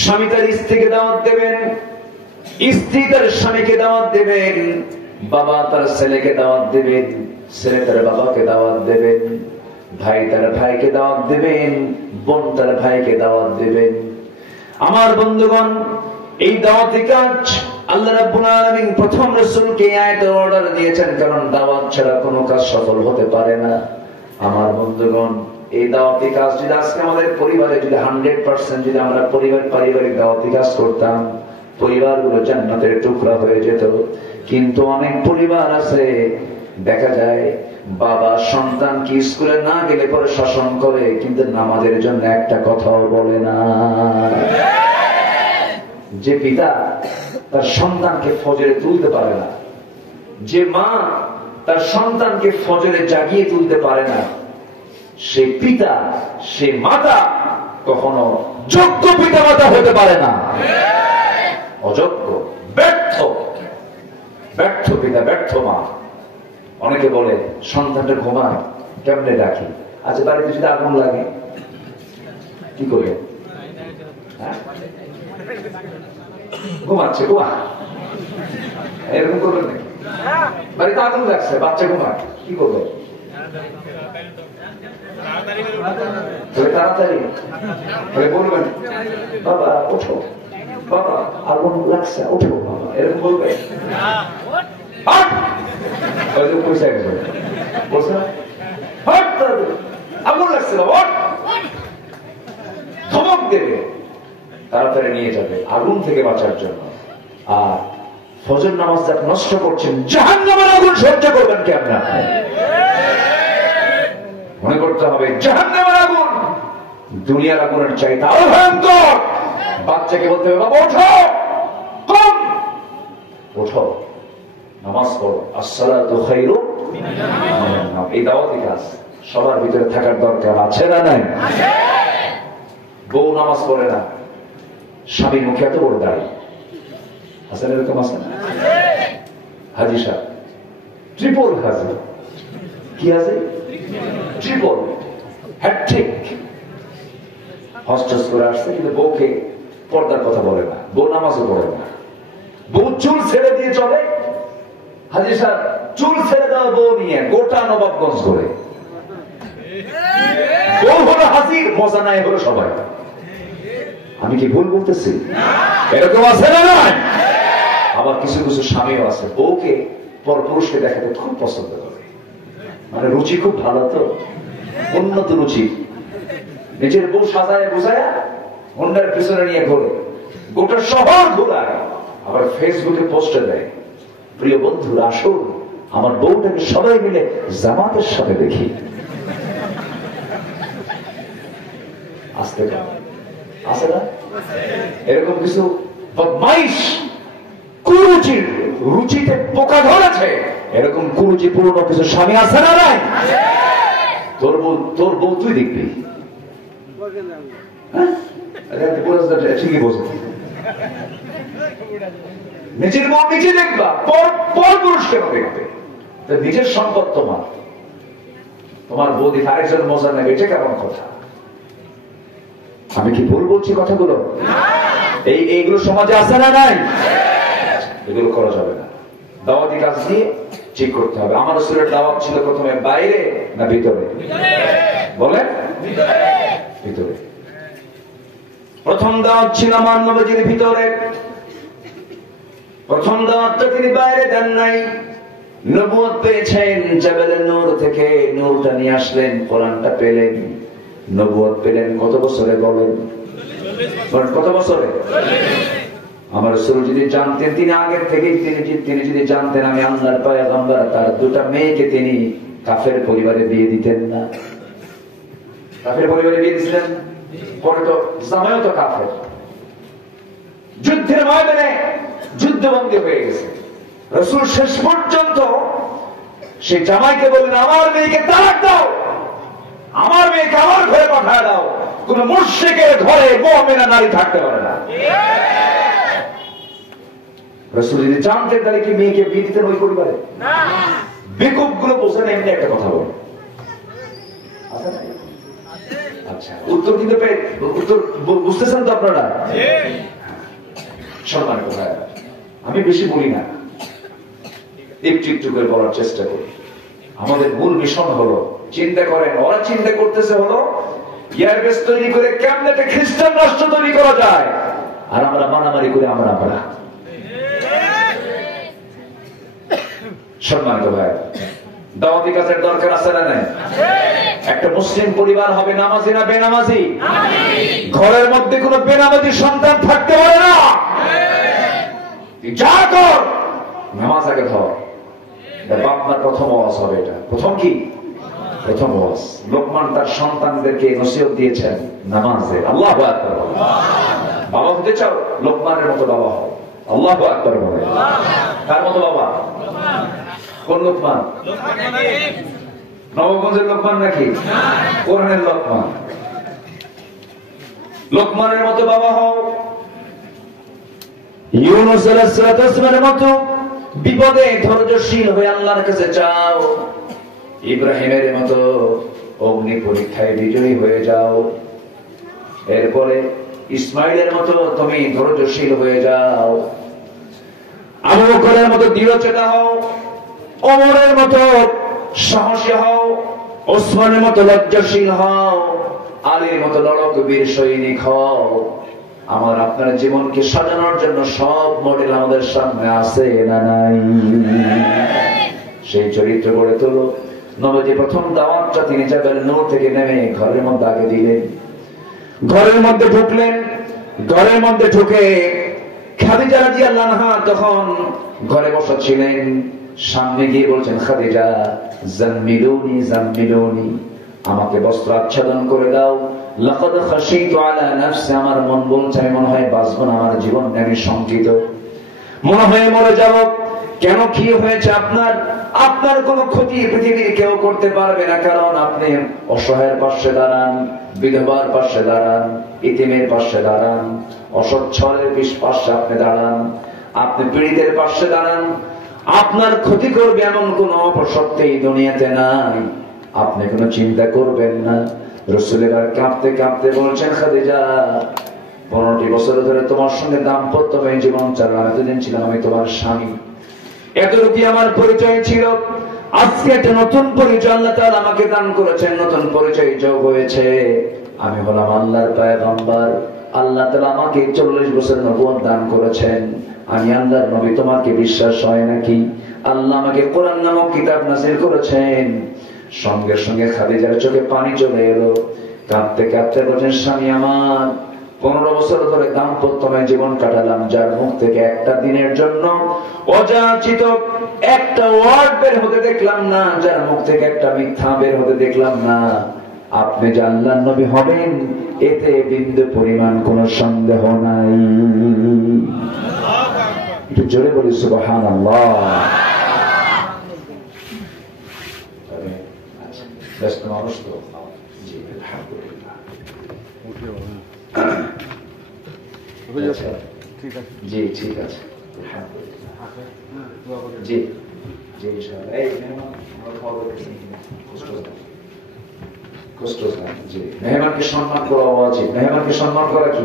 স্বামী তার স্ত্রীকে দাওয়াত দেবেন, স্ত্রী তার স্বামীকে দাওয়াত দেবেন, বাবা তার ছেলেকে দাওয়াত দেবেন, ছেলে তার বাবাকে দাওয়াত দেবেন, ভাই তার ভাইকে দাওয়াত দেবেন, বোন তার ভাইকে দাওয়াত দেবেন। আমার বন্ধুগণ, এই দাওয়াতি কাজ আল্লাহ রাব্বুল আলামিন প্রথম রাসূলকে আয়াতে অর্ডার দিয়েছেন, কারণ দাওয়াত ছাড়া কোনো কাজ সফল হতে পারে না। আমার বন্ধুগণ, এই দাওয়াতি কাজ যদি আজকে আমাদের পরিবারে যদি 100% যদি আমরা পারিবারিক দাওয়াতি কাজ করতাম, পরিবারগুলো জান্নাতের টুকরা হয়ে যেত। কিন্তু অনেক পরিবার আছে, দেখা যায় বাবা সন্তান কি স্কুলে না গেলে পরে শাসন করে, কিন্তু নামাজের জন্য একটা কথাও বলে না। যে পিতা তার সন্তানকে ফজরে তুলতে পারে না, যে মা তার সন্তানকে ফজরে জাগিয়ে তুলতে পারে না, সে পিতা, সে মাতা কখনো যোগ্য পিতা মাতা হতে পারে না। অযোগ্য, ব্যর্থ পিতা, ব্যর্থ মা। অনেকে বলে সন্তানটা ঘুমায়, কেমনে ডাকি? আচ্ছা, বাড়িতে যদি আগুন লাগে কি করবে? ঘুমাচ্ছে, ঘুমা, এরকম করবেন নাকি? বাড়িতে আগুন লাগছে, বাচ্চা ঘুমায়, কি করবে? তাড়াতাড়ি বলবেন, বাবা ওঠো, বাবা আগুন লাগছে, ওঠো বাবা, এরকম বলবে? আগুন লাগছে, ধমক দেবে, তাড়াতাড়ি নিয়ে যাবে আগুন থেকে বাঁচার জন্য। আর ফজর নামাজ যাক নষ্ট করছেন, জাহান্নামের আগুন সহ্য করবেন কি আপনি? মনে করতে হবে জাহান্নামের আগুন দুনিয়ার আগুনের চাইতে আরো ভয়ঙ্কর। বাচ্চাকে বলতে হবে, বাবা ওঠো, কম ওঠো, নামাজ পড়ো, আসসালাতু খায়রুম মিনান নাওম। এই দাওয়াতি কাজ সবার ভিতরে থাকার দরকার আছে না নাই? বউ নামাজ পড়ে না, স্বামীর মুখে এত বড় দাড়ি আছে, এরকম আছে না? হাজি সাহেব ট্রিপল হাজি, কি আছে? ট্রিপল হ্যাট্রিক হস্টেস করে আসছে, কিন্তু বউকে পর্দার কথা বলে না, বউ নামাজও পড়ে না, বউ চুল ছেড়ে দিয়ে চলে। হাজি সাহেব চুল ছেড়ে দেওয়া বউ নিয়ে গোটা নবাবগঞ্জ করে, বউ হলো হাজির, মজা নাই হলো সবাই। আমি কি ভুল বলতেছি? এরকম আছে না নয়? আবার কিছু কিছু স্বামীও আছে, বউকে পরপুরুষকে দেখাতে খুব পছন্দ করে, মানে রুচি খুব ভালো, তো উন্নত রুচি। নিজের বউ সাজায় বুঝায় হন্ডার পিছনে নিয়ে ঘোরে, গোটা শহর ঘোরায়, আবার ফেসবুকে পোস্টে দেয়, প্রিয় বন্ধুরা আসুন আমার বউটাকে সবাই মিলে জামাতের সাথে দেখি। আসতে আছে না এরকম কিছু বদমাইশ, কুরুচির রুচিতে পোকা ধরেছে, এরকম কুরুচি পূর্ণ কিছু স্বামী আছে না নাই? তোর বউ তুই দেখবি, ঠিকই বলছে, নিজের বউ নিজে দেখবা, পর পুরুষ কেন দেখবে? নিজের সম্পদ তোমার বউ দেখে আরেকজন মজা নেবে, এটা কেমন কথা? আমি কি ভুল বলছি কথাগুলো? এইগুলো সমাজে আছে না নাই? এগুলো করা যাবে না। দাওয়াতি কাজ দিয়ে ঠিক করতে হবে। আমার রাসূলের দাওয়াত ছিল প্রথমে বাইরে না ভিতরে? বলেন ভিতরে। প্রথম দাওয়াত ছিল আমার নবীর ভিতরে, প্রথম দাওয়াতটা তিনি বাইরে দেন নাই। নবুয়ত পেয়েছেন জাবালে নূর থেকে, নূরটা নিয়ে আসলেন, কোরআনটা পেলেন, নবুয়ত পেলেন কত বছরে? বলেন কত বছরে? আমার রাসূল যদি জানতেন, তিনি আগের থেকেই তিনি যদি জানতেন আমি আল্লাহর পয়গম্বর, তার দুটা মেয়েকে তিনি কাফের পরিবারে বিয়ে দিতেন না। কাফের পরিবারে বিয়ে দিয়েছিলেন, পরে তো জামাইও তো কাফের, যুদ্ধের ময়দানে যুদ্ধবন্দী হয়ে গেছে। রাসূল শেষ পর্যন্ত সেই জামাইকে বললেন আমার মেয়েকে তালাক দাও, আমার মেয়েকে আমার ঘরে পাঠায় দাও, কোন মুশরিকের ঘরে মুমিনা নারী থাকতে পারে না। রাসূল যদি জানতেন তাহলে কি মেয়েকে বিয়ে দিতেন ওই পরিবারে? না। বেকুব গুলো বোঝেন এমনি একটা কথা বলে। আচ্ছা, উত্তর দিতে উত্তর বুঝতেছেন তো আপনারা? সম্মানিত ভাই, আমি বেশি বলি না, একটু একটু করে বলার চেষ্টা করি। আমাদের মূল মিশন হলো, চিন্তা করেন ওরা চিন্তা করতেছে হলো এয়ারবেস তৈরি করে কেমনে একটা খ্রিস্টান রাষ্ট্র তৈরি করা যায়, আর আমরা মারামারি করে আমরা সম্মানিত ভাই, দাওয়াতি কাজের দরকার আছে না নাই? একটা মুসলিম পরিবার হবে নামাজি না বেনামাজি? ঘরের মধ্যে কোন বেনামাজি সন্তান থাকতে পারে না। যা কর নামাজ আগে ধর। আপনার প্রথম ওয়াজ হবে এটা। প্রথম কি? প্রথম ওয়াজ। লোকমান তার সন্তানদেরকে নসিহত দিয়েছেন নামাজে। আল্লাহু আকবার। বাবা হতে চাও? লোকমানের মতো বাবা হও। আল্লাহু আকবার বলে। কার মতো বাবা? কোন লোকমান? নবগঞ্জের লোকমান নাকি? কোরআনের লোকমান। লোকমানের মতো বাবা হও। ইউনূস আলাইহিস সালামের মতো বিপদে ধৈর্যশীল হয়ে আল্লাহর কাছে যাও। ইব্রাহিমের মতো অগ্নি পরীক্ষায় বিজয়ী হয়ে যাও। এরপরে ইসমাইলের মতো তুমি ধৈর্যশীল হয়ে যাও। আবু বকরের মতো দৃঢ়চেতা হও। ওমরের মতো সাহসী হও। ওসমানের মতো লজ্জাশীল হও। আলীর মতো লড়ক বীর সৈনিক হও। আমার আপনার জীবনকে সাজানোর জন্য সব মডেল আমাদের সামনে আছে না নাই? সেই চরিত্র গড়ে তোলো। নবীজি প্রথম দাওয়াতটা তিনি জাবালে নূর থেকে নেমে ঘরের মধ্যে আগে দিলেন। ঘরের মধ্যে ঢুকলেন। ঘরের মধ্যে ঢুকে খাদিজা রাদিয়াল্লাহু আনহা তখন ঘরে বসা ছিলেন। সামনে গিয়ে বলছেন খাদিজা জাম্মিলুনি জাম্মিলুনি, আমাকে বস্ত্র আচ্ছাদন করে দাও। লাকাদ খাশিতু আলা নাফসি, আমার মন বলছে আমি মনে হয় বাঁচব না, আমার জীবন আমি শঙ্কিত, মনে হয় মরে যাব। কেন কি হয়েছে আপনার? আপনার কোনো ক্ষতি পৃথিবীর কেউ করতে পারবে না, কারণ আপনি অসহায়ের পাশে দাঁড়ান, বিধবার পাশে দাঁড়ান, ইতিমের পাশে দাঁড়ান, অসচ্ছলের পাশে আপনি দাঁড়ান, আপনি পীড়িতের পাশে দাঁড়ান। আপনার ক্ষতি করবে এমন কোন অপশক্তি দুনিয়াতে নাই, আপনি কোনো চিন্তা করবেন না। রাসূল এবার কাঁপতে কাঁপতে বলছেন খাদিজা 15টি বছর ধরে তোমার সঙ্গে দাম্পত্যময় জীবন চালাম, এতদিন ছিলাম আমি তোমার স্বামী, এতটুকু আমার পরিচয় ছিল। আজকে একটা নতুন পরিচয় আল্লাহ তাআলা আমাকে দান করেছেন, নতুন পরিচয় যোগ হয়েছে। আমি হলাম আল্লাহর পয়গম্বর। আল্লাহ তাআলা আমাকে 40 বছর নবুয়ত দান করেছেন। আমি আল্লাহর নবী, তোমাকে বিশ্বাস হয় নাকি? আল্লাহ আমাকে কোরআন নামক কিতাব নাযিল করেছেন। সঙ্গে সঙ্গে খাদিজার চোখে পানি চলে এলো। কাঁদতে কাঁদতে বলেন স্বামী আমার, 15 বছর ধরে দাম্পত্যময় জীবন কাটালাম, যার মুখ থেকে একটা দিনের জন্য অযাচিত একটা ওয়ার্ড বের হতে দেখলাম না, যার মুখ থেকে একটা মিথ্যা বের হতে দেখলাম না। আপনি যে আল্লাহর নবী হবেন এতে বিন্দু পরিমাণ কোনো সন্দেহ নাই। একটু জোরে বলি সুবহানাল্লাহ। ব্যস্ত মানুষ তো, জি আলহামদুলিল্লাহ, জি ঠিক আছে, জি জি ইনশাআল্লাহ। এই মেহমানকে সম্মান করা উচিত। মেহমানকে সম্মান করা কি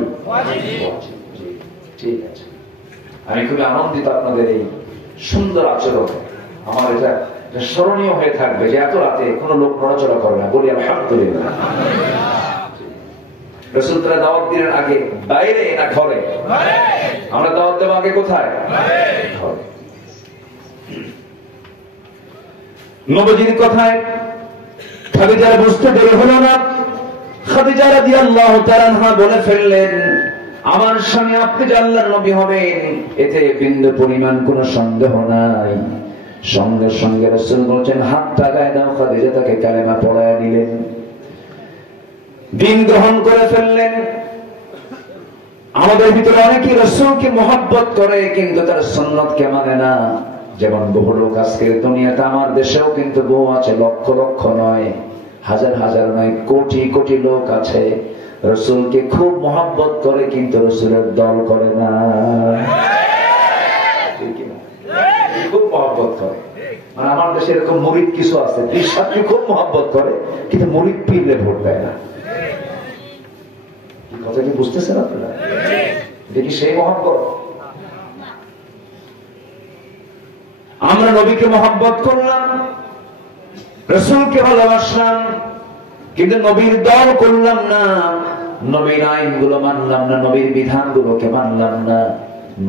ঠিক আছে। আমি খুবই আনন্দিত আপনাদের এই সুন্দর আচরণ। আমার এটা স্মরণীয় হয়ে থাকবে যে এত রাতে কোন লোক নড়াচড়া করে না, বলি আলহামদুলিল্লাহ। রাসূল তারা দাওয়াত দিলেন আগে বাইরে না ঘরে? আমরা দাওয়াত দেব আগে কোথায়? ঘরে। নবীজির কথায় খাদিজা বুঝতে দেরি হলো না। খাদিজা রাদিয়াল্লাহু তাআলা আনহা বলে ফেললেন, আমার স্বামী আপনি যে আল্লাহর নবী হবেন এতে বিন্দু পরিমাণ কোনো সন্দেহ নাই। সঙ্গে সঙ্গে রাসূল বলেন, হাতটা গায়ে দাও। খাদিজা তাকে কালেমা পড়ায় দিলেন, দিন গ্রহণ করে ফেললেন। আমাদের ভিতরে অনেকেই রাসূলকে মহব্বত করে কিন্তু তার সুন্নতকে মানে না। যেমন বহু লোক আজকের দুনিয়াতে, আমার দেশেও কিন্তু বহু আছে, লক্ষ লক্ষ নয়, হাজার হাজার নয়, কোটি কোটি লোক আছে রাসূলকে খুব মহব্বত করে কিন্তু রাসূলের দল করে না। খুব মহব্বত করে, মানে আমার দেশে এরকম মুরিদ কিছু আছে, পীর সাহেবকে খুব মহব্বত করে কিন্তু মুরিদ পীরে ভোট দেয় না। কথা কি বুঝতেছেন আপনারা? দেখি সেই মহব্বত। আমরা নবীকে মহব্বত করলাম, রাসূলকে ভালোবাসলাম, কিন্তু নবীর দল করলাম না, নবীর আইনগুলো মানলাম না, নবীর বিধানগুলোকে মানলাম না,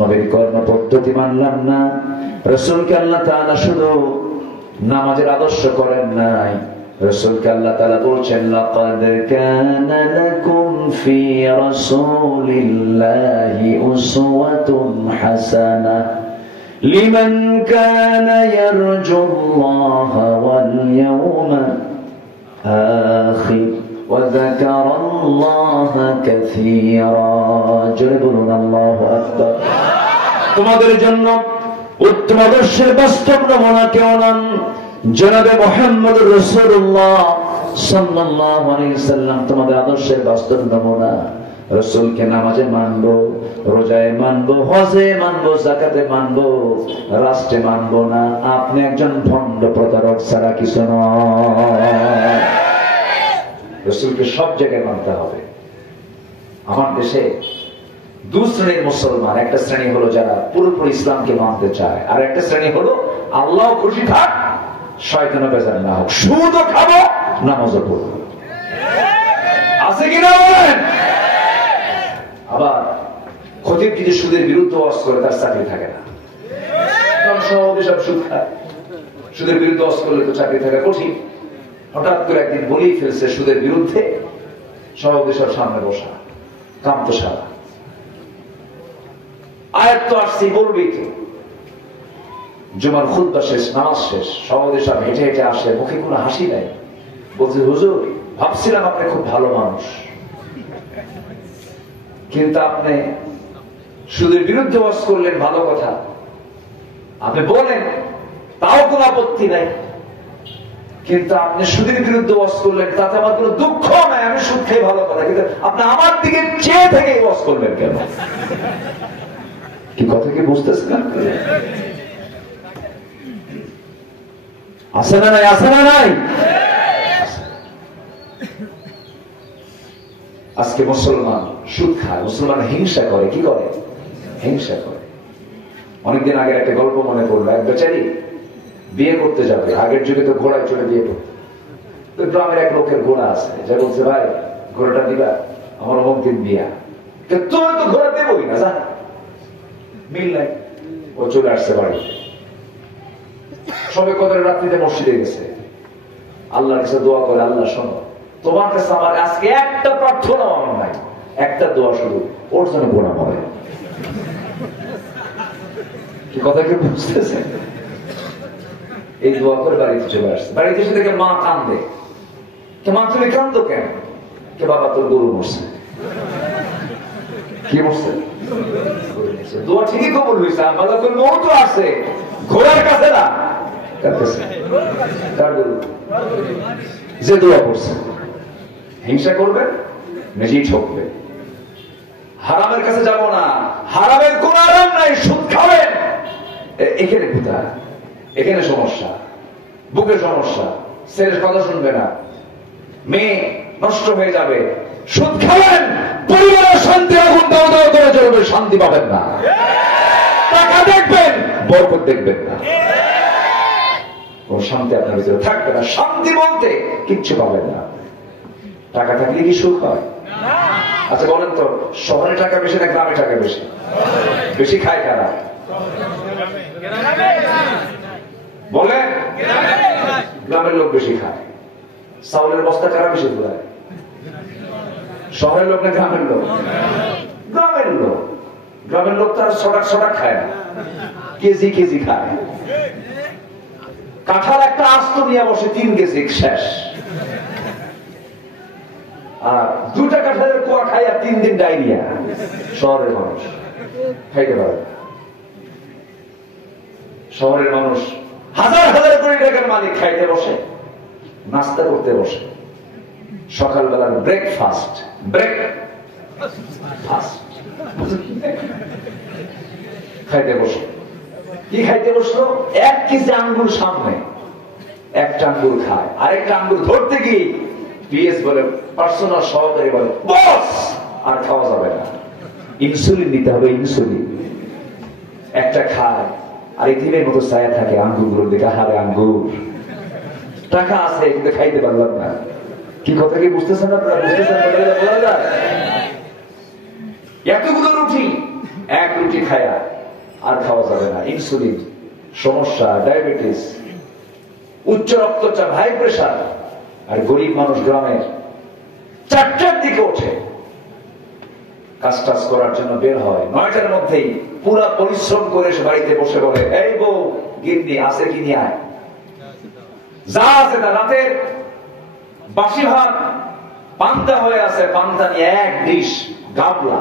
নবীর কর্ম পদ্ধতি মানলাম না। রাসূলকে আল্লাহ তাআলা শুধু নামাজের আদর্শ করেন নাই, রাসূলকে আল্লাহ তাআলা বলেছেন, লাকাদ কানা লাকুম ফি রাসূলিল্লাহি উসওয়াতুন হাসানাহ লিমান কানা ইয়ারজুল্লাহা ওয়াল ইয়াওমাল আখির ওয়া যাকারাল্লাহা কাসীরা। জোরে বলুন আল্লাহু আকবার। তোমাদের জন্য উত্তম আদর্শের বাস্তব নমুনা কেউ নন, জনাবে মুহাম্মদুর রাসূলুল্লাহ সাল্লাল্লাহু আলাইহি ওয়াসাল্লাম তোমাদের আদর্শের বাস্তব নমুনা। রাসূলকে নামাজে মানবো, রোজায় মানবো, হজে মানবো, যাকাতে মানবো, রাষ্ট্রে মানবো না। আপনি একজন ভণ্ড প্রতারক ছাড়া কিছু নয়। রাসূলকে সব জায়গায় মানতে হবে। আমার দেশে দু শ্রেণীর মুসলমান, একটা শ্রেণী হলো যারা পুরোপুরি ইসলামকে মানতে চায়, আর একটা শ্রেণী হলো আল্লাহ খুশি থাক শয়তানও বেজার না হোক, সুদও খাবো নামাজও পড়বো। আছে কিনা বলেন? আবার খতিব যদি সুদের বিরুদ্ধে ওয়াজ করে তার চাকরি থাকে না, কারণ সভাপতি সব সুদ খায়, সুদের বিরুদ্ধে ওয়াজ করলে তো চাকরি থাকা কঠিন। হঠাৎ করে একদিন বলেই ফেলছে সুদের বিরুদ্ধে, সভাপতি সব সামনে বসা, কাম তো সারা, আয়াত তো আসছি বলবেই তো। জুমার খুতবা শেষ, নামাজ শেষ, সভাপতি সব হেঁটে হেঁটে আসে, মুখে কোনো হাসি নাই, বলছে, হুজুর ভাবছিলাম আপনি খুব ভালো মানুষ, কিন্তু আপনি সুদের বিরুদ্ধে ওয়াজ করলেন, ভালো কথা, আপনি বলেন তাও কোনো আপত্তি নাই, কিন্তু আপনি সুদের বিরুদ্ধে ওয়াজ করলেন তাতে আমার কোনো দুঃখ নাই, আমি সুদ খাই, ভালো কথা, কিন্তু আপনি আমার দিকে চেয়ে থেকে ওয়াজ করবেন কেন? কি কথা কি বুঝতেছেন? আছে না নাই? আছে না নাই? আজকে মুসলমান সুদ খায়, মুসলমান হিংসা করে। কি করে? হিংসা করে। অনেকদিন আগে একটা গল্প মনে পড়লো, এক বেচারি বিয়ে করতে যাবে, আগের যুগে তো ঘোড়ায় চড়ে বিয়ে করতো, তো গ্রামের এক লোকের ঘোড়া আছে, যে বলছে, ভাই ঘোড়াটা দিবা, আমার অমুক দিন বিয়া, তুমি তো ঘোড়া দেবই না, যা মিল নাই। ও চলে আসছে বাড়িতে, সবে কদরের রাত্রিতে মসজিদে গেছে, আল্লাহর কাছে দোয়া করে, আল্লাহ শোনো, তোমার কাছে আমার আজকে একটা প্রার্থনা আমার নাই, একটা দোয়া শুধু, ওর জন্য গোনা মরে। কি কথা কি বুঝতেছে? এই দোয়া করে বাড়িতে চলে আসছে। বাড়িতে এসে দেখে মা কান্দে। মা তুমি কান্দো কেন? কে বাবা তোর গরু মরছে। কি মরছে? দোয়া ঠিকই কবুল হয়েছে, মালাকুল মউত তো আছে, ঘোড়ার কাছে না, কার কাছে? কার গরু? যে দোয়া করছে। হিংসা করবেন, নিজেই ঠকবে। হারামের কাছে যাব না, হারামের কোন আরাম নাই, সুদ খাবেন, এখানে কোথায়? এখানে সমস্যা, বুকে সমস্যা, ছেলের কথা শুনবে না, মেয়ে নষ্ট হয়ে যাবে। সুদ খাবেন, পরিবারের শান্তি আগুন দাও দাও করে চলবে, শান্তি পাবেন না। টাকা দেখবেন, বরকত দেখবেন না। কোন শান্তি আপনার ভিতরে থাকবে না। শান্তি বলতে কিচ্ছু পাবেন না। টাকা থাকলে কি সুখ হয়? আচ্ছা বলেন তো, শহরে টাকা বেশি না গ্রামে টাকা বেশি? বেশি খায় কারা? বলেন, গ্রামের লোক বেশি খায়। চাউলের বস্তা কারা বেশি ঘুরায়? শহরের লোক না গ্রামের লোক? গ্রামের লোক। গ্রামের লোক তার ছটাক খায় না, কেজি কেজি খায়। কাঁঠাল একটা আস্ত নিয়ে বসে 3 কেজি শেষ। আর 2টা কাঁঠালের কোয়া খাইয়া 3 দিন ডায়রিয়া। শহরের মানুষ খাইতে পারে। শহরের মানুষ হাজার হাজার কোটি টাকার মালিক খাইতে বসে, নাস্তা করতে বসে, সকালবেলার ব্রেকফাস্ট খাইতে বসে। কি খাইতে বসলো? 1 কেজি আঙ্গুর সামনে, একটা আঙ্গুর খায়, আরেকটা আঙ্গুর ধরতে গিয়ে পিএস বলে, পার্সোনাল সহকারী বলে, বস আর খাওয়া যাবে না, ইনসুলিন নিতে হবে, ইনসুলিন। একটা খায় আর এই দিনের মতো ছায়া থাকে আঙ্গুরগুলো দেখে, হারে আঙ্গুর, টাকা আছে কিন্তু খাইতে পারলাম না। কি কথা কি বুঝতেছেন আপনারা? বুঝতেছেন? এতগুলো রুটি, 1 রুটি খায়া আর খাওয়া যাবে না, ইনসুলিন, সমস্যা, ডায়াবেটিস, উচ্চ রক্তচাপ, হাই প্রেশার। আর গরিব মানুষ গ্রামের 4টার দিকে ওঠে, কাজ টাজ করার জন্য বের হয়, 9টার মধ্যেই পুরা পরিশ্রম করে সে বাড়িতে বসে বলে, এই বউ, গিন্নি আছে কি নিয়ে আয়, যা আছে তা। রাতের বাসি ভাত পান্তা হয়ে আছে, পান্তা নিয়ে 1 ডিশ গাবলা,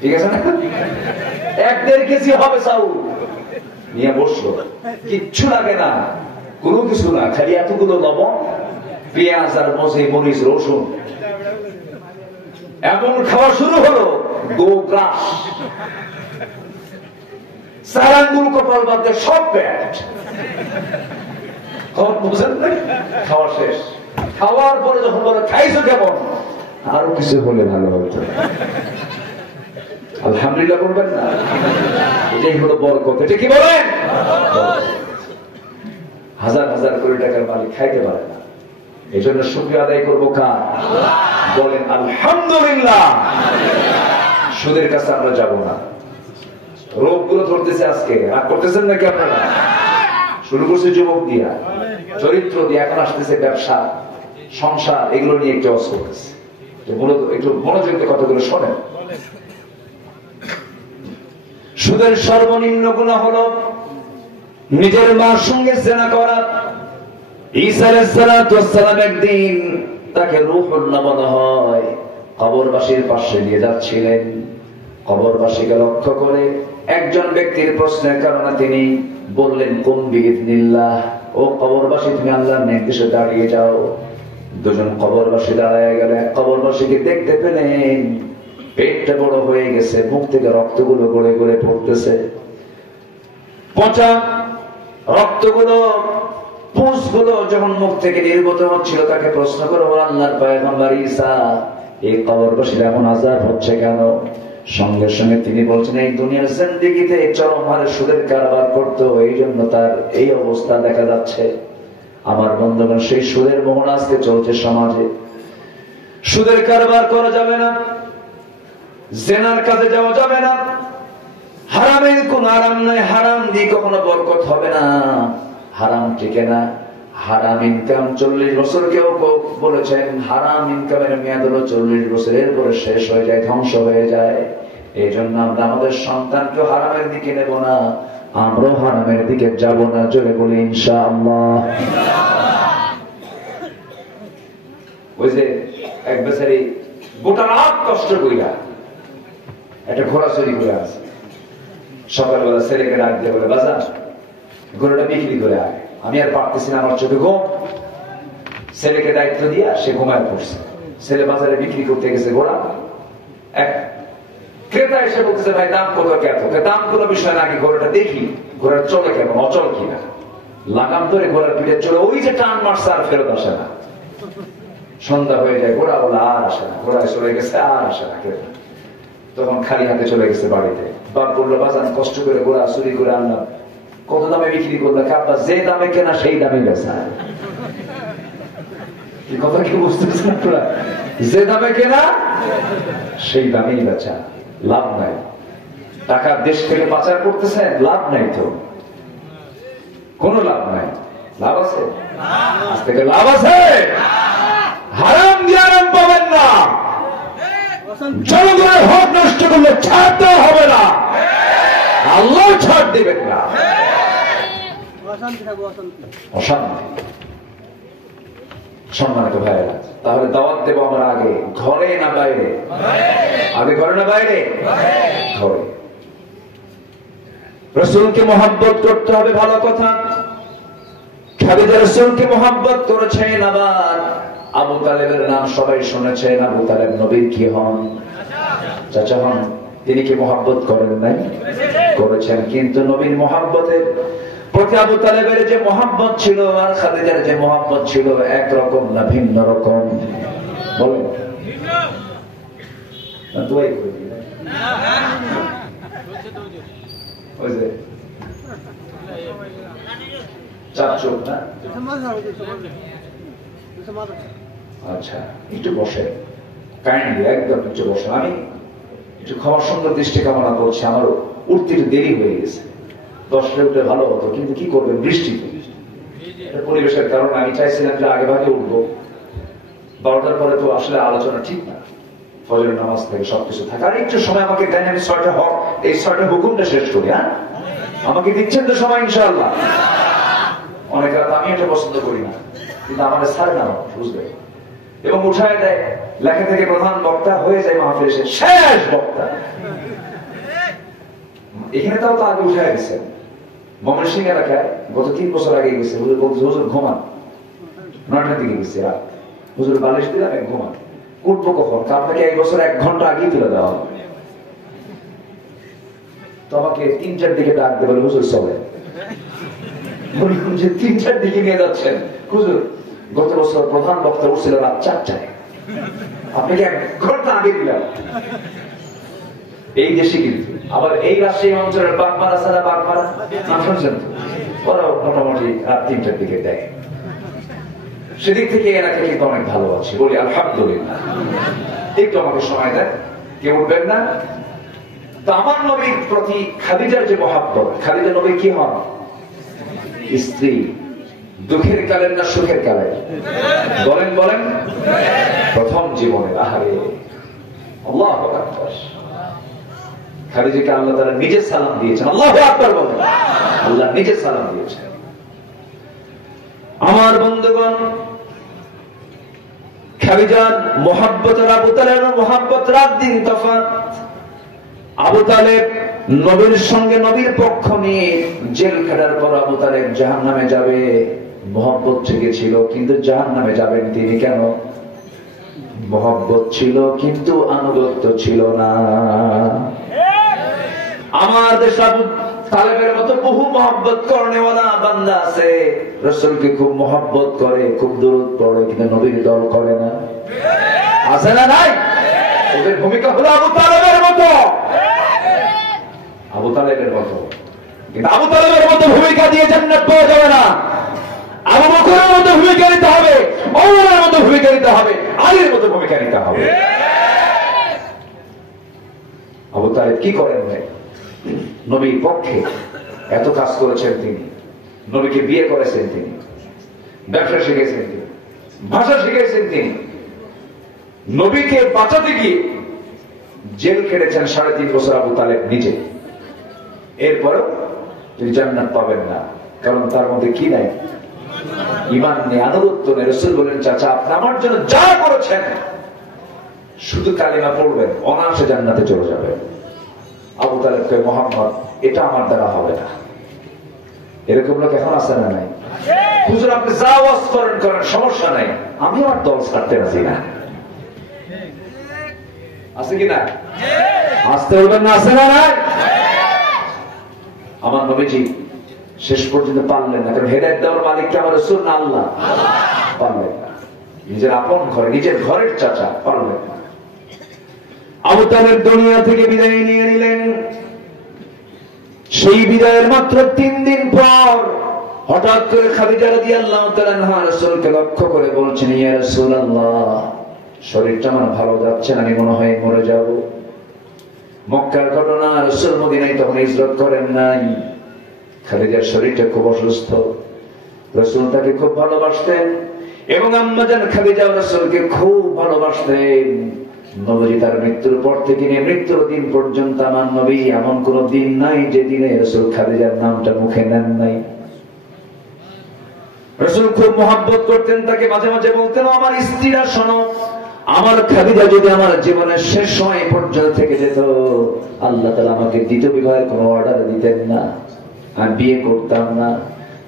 ঠিক আছে না, 1-1.5 কেজি হবে চাউল নিয়ে বসলো। কিচ্ছু লাগে না, কোনো কিছু না, খালি এতগুলো লবণ, পেঁয়াজ আর মরিচ, রসুন। এমন খাওয়া শুরু হলো, গো গ্রাস, সারাঙ্গুল, কপাল বাদে সব পেট। বুঝেন না? খাওয়া শেষ। খাওয়ার পরে যখন বলে খাইছো কেমন, আরো কিছু বলে ভালো হতো, আলহামদুলিল্লাহ বলবেন না? এটাই হলো বরকত। এটা কি বলেন? হাজার হাজার কোটি টাকার মালিক খাইতে পারে না, এই জন্য শুকরিয়া আদায় করবো কার? বলেন আলহামদুলিল্লাহ। সুদের কাছে আমরা যাব না। রোগগুলো ধরতেছে আজকে, আর করতেছেন নাকি আপনারা? শুরু করছে যুবক দিয়া, চরিত্র দিয়ে, এখন আসতেছে ব্যবসা, সংসার, এগুলো নিয়ে একটু অস করতেছে। মূলত একটু মনোযোগ দিয়ে কথাগুলো শোনেন। সুদের সর্বনিম্ন গুনাহ হলো নিজের মার সঙ্গে জেনা করা। ঈসা আলাইহিস সালাম একদিন তাকে রূহুল্লাহ বলা হয়, কবরবাসীর পাশে নিয়ে যাচ্ছিলেন। কবরবাসীকে লক্ষ্য করে একজন ব্যক্তির প্রশ্নের কারণে তিনি বললেন, কুম বিইذনিল্লাহ, ও কবরবাসী, তুমি আল্লাহর নির্দেশে দাঁড়িয়ে যাও। 2জন কবরবাসী দাঁড়ায় গেল। এক কবরবাসীকে দেখতে পেলেন পেটটা বড় হয়ে গেছে, মুখ থেকে রক্তগুলো গড়ে গড়ে পড়তেছে, পচা রক্তগুলো, পুঁজগুলো যখন মুখ থেকে নির্গত হচ্ছিল, তাকে প্রশ্ন করে, আল্লাহর পয়গম্বর ঈসা, এই কবরবাসীর এমন আযাব হচ্ছে কেন? সঙ্গে সঙ্গে তিনি বলছেন, এই দুনিয়ার জিন্দেগিতে চরম হারে সুদের কারবার করতো, এই জন্য তার এই অবস্থা দেখা যাচ্ছে। আমার বন্ধুগণ, সেই সুদের মোহন আজকে চলছে সমাজে। সুদের কারবার করা যাবে না, জেনার কাছে যাওয়া যাবে না, হারামের কোন আরাম নাই, হারাম দিয়ে কখনো বরকত হবে না, হারাম টিকে না। হারাম ইনকাম 40 বছর, কেউ বলেছেন হারাম ইনকামের মেয়াদ হলো 40 বছর, এরপরে শেষ হয়ে যায়, ধ্বংস হয়ে যায়। এই জন্য আমরা আমাদের সন্তানকে হারামের দিকে নেব না, আমরাও হারামের দিকে যাব না। জোরে বলি ইনশাআল্লাহ। ওই যে এক বেচারি গোটা রাত কষ্ট কইরা একটা ঘোড়া চুরি করে আছে, সকালবেলা ছেলেকে ডাক দিয়ে বলে, বাজার ঘোড়াটা বিক্রি করে আয়, আমি আর পারতেছি না, আমার চোখে ঘুম। ছেলেকে দায়িত্ব দিয়া সে ঘুমায় পড়ছে। ছেলে বাজারে বিক্রি করতে গেছে ঘোড়া। এক ক্রেতা এসে বলতেছে, ভাই দাম কত? এত দাম কোনো বিষয় না, আগে ঘোড়াটা দেখি, ঘোড়ার চলে কেমন, অচল কিনা। লাগাম ধরে ঘোড়ার পিঠে চলে, ওই যে টান মারছে, আর ফেরত আসে না। সন্ধ্যা হয়ে যায়, ঘোড়া বলে আর আসে না, ঘোড়ায় চলে গেছে, আর আসে না ক্রেতা। তখন খালি হাতে চলে গেছে বাড়িতে। বাপ বললো, বাজান কষ্ট করে ঘোড়া চুরি করে আনলাম, কত দামে বিক্রি করলে? আপনার যে দামে কেনা সেই দামে বেচা। কথা কি বুঝতেছেন আপনারা? যে দামে কেনা সেই দামেই বেচা, লাভ নাই। টাকা দেশ থেকে পাচার করতেছেন, লাভ নাই তো, কোনো লাভ নাই। লাভ আছে? আজ থেকে লাভ আছে? হারাম দিয়ে আরাম পাবেন না। জনগণের হক নষ্ট করলে ছাড় দেওয়া হবে না, আল্লাহ ছাড় দেবেন না। অশান্তি। সম্মানিত ভাইয়েরা, তাহলে দাওয়াত দেবো আমরা আগে ঘরে না বাইরে? আগে ঘরে না বাইরে? ঘরে। রাসূলকে মহব্বত করতে হবে, ভালো কথা। খাদিজা রাসূলকে মহব্বত করেছেন, আবার আবু তালেবের নাম সবাই শুনেছেন। আবু তালেব নবীর কি হন? চাচা হন। তিনি কি মহব্বত করেন নাই? করেছেন। কিন্তু নবীর মহব্বতের প্রতি আবু তালেবের যে মহব্বত ছিল আর খাদিজার যে মহব্বত ছিল একরকম না ভিন্ন রকম? বলেন। আচ্ছা, একটু বসে, কাইন্ডলি একদম একটু বসে। আমি একটু খাওয়ার সুন্দর দৃষ্টি কামনা করছি। আমার উঠতে একটু দেরি হয়ে গেছে, 10টায় উঠলে ভালো হতো, কিন্তু কি করবেন, বৃষ্টি পরিবেশের কারণে আমি চাইছিলাম যে আগে ভাগে উঠবো। 12টার পরে তো আসলে আলোচনা ঠিক না, ফজরের নামাজ থেকে সবকিছু থাকে। আর একটু সময় আমাকে দেন, আমি 6টা হক এই 6টা হুকুমটা শেষ করি। হ্যাঁ, আমাকে দিচ্ছেন তো সময় ইনশাআল্লাহ। অনেক রাত আমি এটা পছন্দ করি না, কিন্তু আমাদের ছাড় না বুঝবে, এবং উঠায় দেয়। লেখা থেকে প্রধান বক্তা হয়ে যায় মাহফিল শেষ বক্তা। এখানে তাও তো আগে উঠায় গেছেন। ময়মনসিংহ এলাকায় গত 3 বছর আগে গেছে, হুজুর বলছে হুজুর ঘুমান, 9টার দিকে গেছে রাত, হুজুর বালিশ দিলাম ঘুমান। উঠবো কখন? আপনাকে 1 বছর 1 ঘন্টা আগেই তুলে দেওয়া হবে। তো আমাকে 3টার দিকে ডাক দেবে, হুজুর চলে। বললাম যে 3টার দিকে নিয়ে যাচ্ছেন হুজুর, গত বছর প্রধান বক্তা উঠছিল রাত 4টায়, আপনাকে 1 ঘন্টা আগে দিলাম। এই দেশে কিন্তু আবার এই রাজশাহী অঞ্চলের বাগমারা ছাড়া বাগমারা নাম শুনছেন তো, ওরা মোটামুটি রাত 3টার দিকে দেয়। সেদিক থেকে এলাকা কিন্তু অনেক ভালো আছে, বলি আলহামদুলিল্লাহ। একটু আমাকে সময় দেন, কেউ উঠবেন না। তো আমার নবীর প্রতি খাদিজার যে মহব্বত, খাদিজা নবী কি হন? স্ত্রী। দুঃখের কালের না সুখের কালে? বলেন বলেন। প্রথম জীবনে। আহারে আল্লাহু আকবার। খাদিজাকে আল্লাহ তাআলা নিজে সালাম দিয়েছেন। আল্লাহু আকবার বলেন। আল্লাহ নিজে সালাম দিয়েছেন। আমার বন্ধুগণ, খাদিজার মহব্বত আর আবু তালেবের মহব্বত রাত দিন তফাৎ। আবু তালেব নবীর সঙ্গে নবীর পক্ষ নিয়ে জেল খাটার পর আবু তালেব জাহান্নামে যাবে, মহব্বত থেকে ছিল, কিন্তু জাহান্নামে যাবেন তিনি কেন? মহব্বত ছিল কিন্তু আনুগত্য ছিল না। আমার দেশে আবু তালেবের মতো বহু মহব্বত করনেওয়ালা বান্দা আছে, রাসূলকে খুব মহব্বত করে, খুব দরুদ পড়ে, কিন্তু নবীর দল করে না। আছে না নাই? ওদের ভূমিকা হলো আবু তালেবের মতো, আবু তালেবের মতো। কিন্তু আবু তালেবের মতো ভূমিকা দিয়ে জান্নাত পাওয়া যাবে না। আবু বকরের মতো ভূমিকা নিতে হবে, ওমরের মতো ভূমিকা নিতে হবে, আলীর মতো ভূমিকা নিতে হবে। আবু তালেব কি করেন ভাই? নবীর পক্ষে এত কাজ করেছেন তিনি, নবীকে বিয়ে করেছেন তিনি, ব্যবসা শিখেছেন তিনি, ভাষা শিখেছেন তিনি, নবীকে বাঁচাতে গিয়ে জেল খেটেছেন 3.5 বছর আবু তালেব নিজে। এরপরেও তিনি জান্নাত পাবেন না, কারণ তার মধ্যে কি নাই? ঈমান নেই, আনুগত্য নেই। রাসূল বলেন, চাচা আপনি আমার জন্য যা করেছেন, শুধু কালিমা পড়বেন, অনায়াসে জান্নাতে চলে যাবেন। আবু তালেব কয়, মুহাম্মদ এটা আমার দ্বারা হবে না। এরকম লোক এখন আছে না নাই? হুজুর আপনি যা ওয়াজ করেন সমস্যা নাই, আমি আমার দল ছাড়তে রাজি না। আছে কিনা? আসতে বলবেন না, আছে না নাই? আমার নবীজি শেষ পর্যন্ত পারলেন না, কারণ হেদায়েত দেওয়ার মালিক কি আমার রাসূল না আল্লাহ? পারলেন না। নিজের আপন ঘরে, নিজের ঘরের চাচা পারলেন না। আবু তালেব দুনিয়া থেকে বিদায় নিয়ে নিলেন। সেই বিদায়ের মাত্র 3 দিন পর পর হঠাৎ করে খাদিজা রাদিয়াল্লাহু তাআলা আনহা রাসূলকে লক্ষ্য করে বলছেন, ইয়া রাসূলুল্লাহ, শরীরটা আমার ভালো যাচ্ছে না, আমি মনে হয় মরে যাব। মক্কার ঘটনা, রাসূল মদিনায় তখন হিজরত করেন নাই। খাদিজার শরীরটা খুব অসুস্থ, রাসূল তাকে খুব ভালোবাসতেন এবং আম্মা জান খাদিজা রাসূলকে খুব ভালোবাসতেন। নবী তার মৃত্যুর পর থেকে নিয়ে মৃত্যুর দিন পর্যন্ত আমার নবী এমন কোন দিন নাই যে দিনে রাসূল খাদিজার নামটা মুখে নেন নাই। রাসূল খুব মহব্বত করতেন তাকে, মাঝে মাঝে বলতেন, আমার স্ত্রীরা শোনো, আমার খাদিজা যদি আমার জীবনের শেষ সময় পর্যন্ত থেকে যেত, আল্লাহ তাআলা আমাকে দ্বিতীয় বিবাহের কোনো অর্ডার দিতেন না, আমি বিয়ে করতাম না।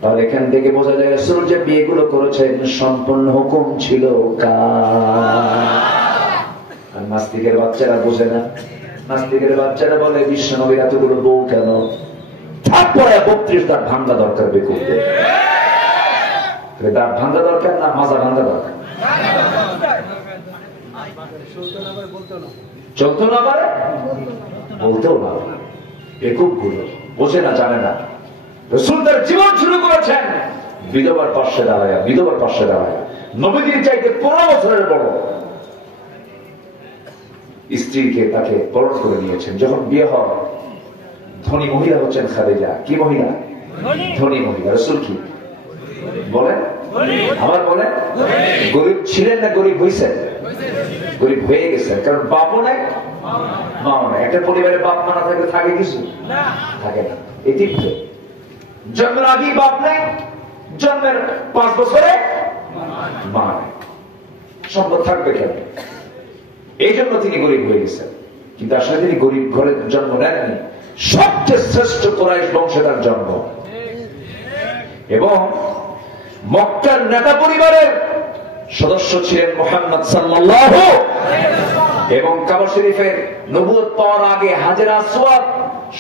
তাহলে এখান থেকে বোঝা যায় রাসূল যে বিয়েগুলো করেছেন সম্পূর্ণ হুকুম ছিল কার। নাস্তিকের বাচ্চারা বোঝে না, নাস্তিকের বাচ্চারা বলে বিশ্ব নবীর এতগুলো বউ কেন? তারপরে 32 দাঁত ভাঙা দরকার বেকুবদের, দাঁত ভাঙা দরকার না মাজা ভাঙা দরকার? চলতো না পারে, বলতেও না, বেকুব গুলো বোঝে না, জানে না। রাসূল তার জীবন শুরু করেছেন বিধবার পাশে দাঁড়ায়, বিধবার পাশে দাঁড়ায়। নবীজির চাইতে 15 বছরের বড় স্ত্রীকে তাকে বরণ করে নিয়েছেন। যখন বিয়ে হয়, ধনী মহিলা হচ্ছেন খাদিজা। কি মহিলা? ধনী মহিলা। রাসূল কি বলেন? আবার বলেন, গরিব ছিলেন না গরিব হয়েছেন? গরিব হয়ে গেছেন, কারণ বাপও নাই মাও নাই। একটা পরিবারের বাপ মা না থাকলে থাকে কিছু? থাকে না। এতিত্ব, জন্মের আগেই বাপ নাই, জন্মের 5 বছরে মা নাই, সম্পদ থাকবে কেন? এই জন্য তিনি গরিব হয়ে গেছেন। কিন্তু আসলে তিনি গরিব ঘরে জন্ম নেননি, সবচেয়ে শ্রেষ্ঠ কুরাইশ বংশে তার জন্ম। এবং মক্কার নেতা পরিবারের সদস্য ছিলেন মুহাম্মদ সাল্লাল্লাহু এবং কাবা শরীফের নবুয়ত পাওয়ার আগে হাজের আসওয়াদ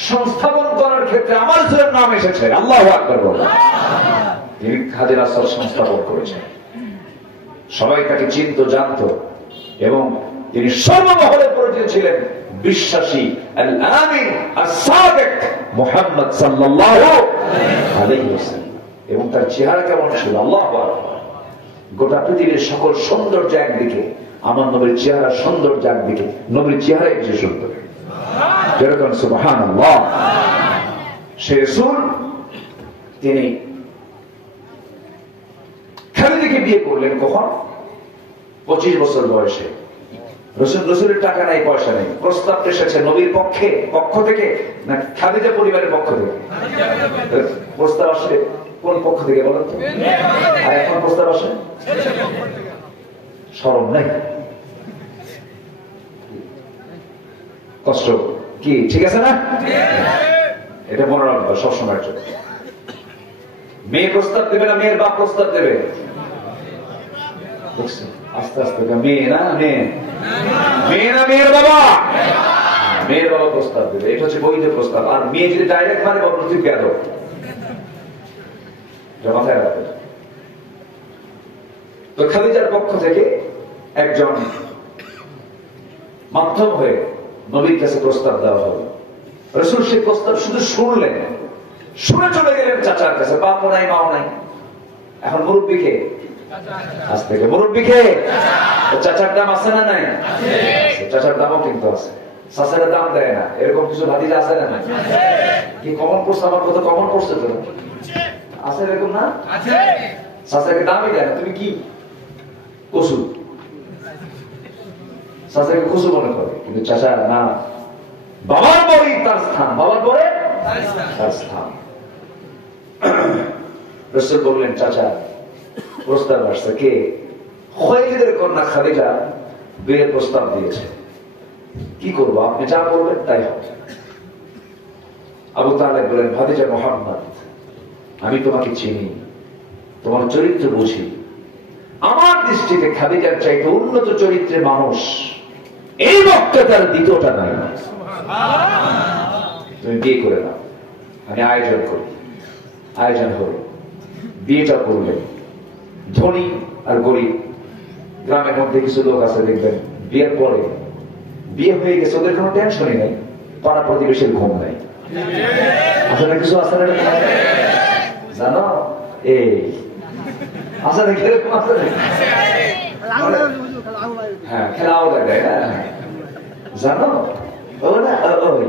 সংস্থাপন করার ক্ষেত্রে আমার রাসূলের নাম এসেছে। আল্লাহু আকবার বলেন। তিনি হাজের আসওয়াদ সংস্থাপন করেছেন, সবাই তাকে চিনত, জানত এবং তিনি সর্বমহলে পরিচিত ছিলেন বিশ্বাসী আল আমিন আস-সাদিক মুহাম্মদ সাল্লাল্লাহু আলাইহি ওয়াসাল্লাম। এবং তার চেহারা কেমন ছিল? আল্লাহু আকবার। গোটা পৃথিবীর সকল সৌন্দর্য একদিকে, আমার নবীর চেহারা সৌন্দর্য একদিকে। নবীর চেহারাই যে সুন্দর, যেরকম সুবহানাল্লাহ। সে রাসূল তিনি খাদিজাকে বিয়ে করলেন কখন? 25 বছর বয়সে। রাসূলের টাকা নাই, পয়সা নেই। প্রস্তাব এসেছে নবীর পক্ষ থেকে না খাদিজা পরিবারের পক্ষ থেকে? প্রস্তাব আসে কোন পক্ষ থেকে বলেন তো? আর এখন প্রস্তাব আসে শরম নাই, কষ্ট কি? ঠিক আছে না? এটা মনে রাখবে সবসময়। মেয়ে প্রস্তাব দেবে না মেয়ের বাপ প্রস্তাব দেবে? আস্তে আস্তে মেয়ে না মেয়ে, মেয়ে না মেয়ের বাবা, মেয়ের বাবা প্রস্তাব দেবে। এটা হচ্ছে বৈধ প্রস্তাব। আর মেয়ে যদি ডাইরেক্ট মানে বাবা তুই গেল, মাথায় রাখবে। তো খাদিজার পক্ষ থেকে একজন মাধ্যম হয়ে নবীর কাছে প্রস্তাব দেওয়া হলো। রাসূল সেই প্রস্তাব শুধু শুনলেন, শুনে চলে গেলেন চাচার কাছে। বাপও নাই, মাও নাই। এখন মুরব্বীকে, আজ থেকে মুরব্বীকে, চাচার দাম আছে না নাই? চাচার দামও কিন্তু আছে, চাচার দাম দেয় না, এরকম কিছু ভাতিজা আছে না নাই? কি কমন পড়ছে? আমার কথা কমন পড়ছে তো আছে, এরকম না? চাচাকে দামই দেয় না। তুমি কি কসু? চাচাকে কসু মনে করে, কিন্তু চাচা না, বাবার পরেই তার স্থান, বাবার পরে তার স্থান। রাসূল বললেন, চাচা প্রস্তাব আসছে। কে? খুয়াইলিদের কন্যা খাদিজা বিয়ের প্রস্তাব দিয়েছে। কি করবো? আপনি যা বলবেন তাই হবে। আবু তালেব বলেন, ভাতিজা মুহাম্মদ, আমি তোমাকে চিনি, তোমার চরিত্র বুঝি। আমার দৃষ্টিতে খাদিজার চাইতে উন্নত চরিত্রের মানুষ এই মক্কায় তার দ্বিতীয়টা নাই। তুমি বিয়ে করে নাও, আমি আয়োজন করি। আয়োজন হল, বিয়েটা করলেন। ধনী আর গরিব গ্রামের মধ্যে কিছু লোক আছে, দেখবেন বিয়ের পরে বিয়ে হয়ে গেছে, ওদের কোনো টেনশনই নাই, পাড়া প্রতিবেশীর ঘুম নাই। আসলে কিছু আছে না? জানো এই আসা দেখে হ্যাঁ খেলাও লাগে জানো ওই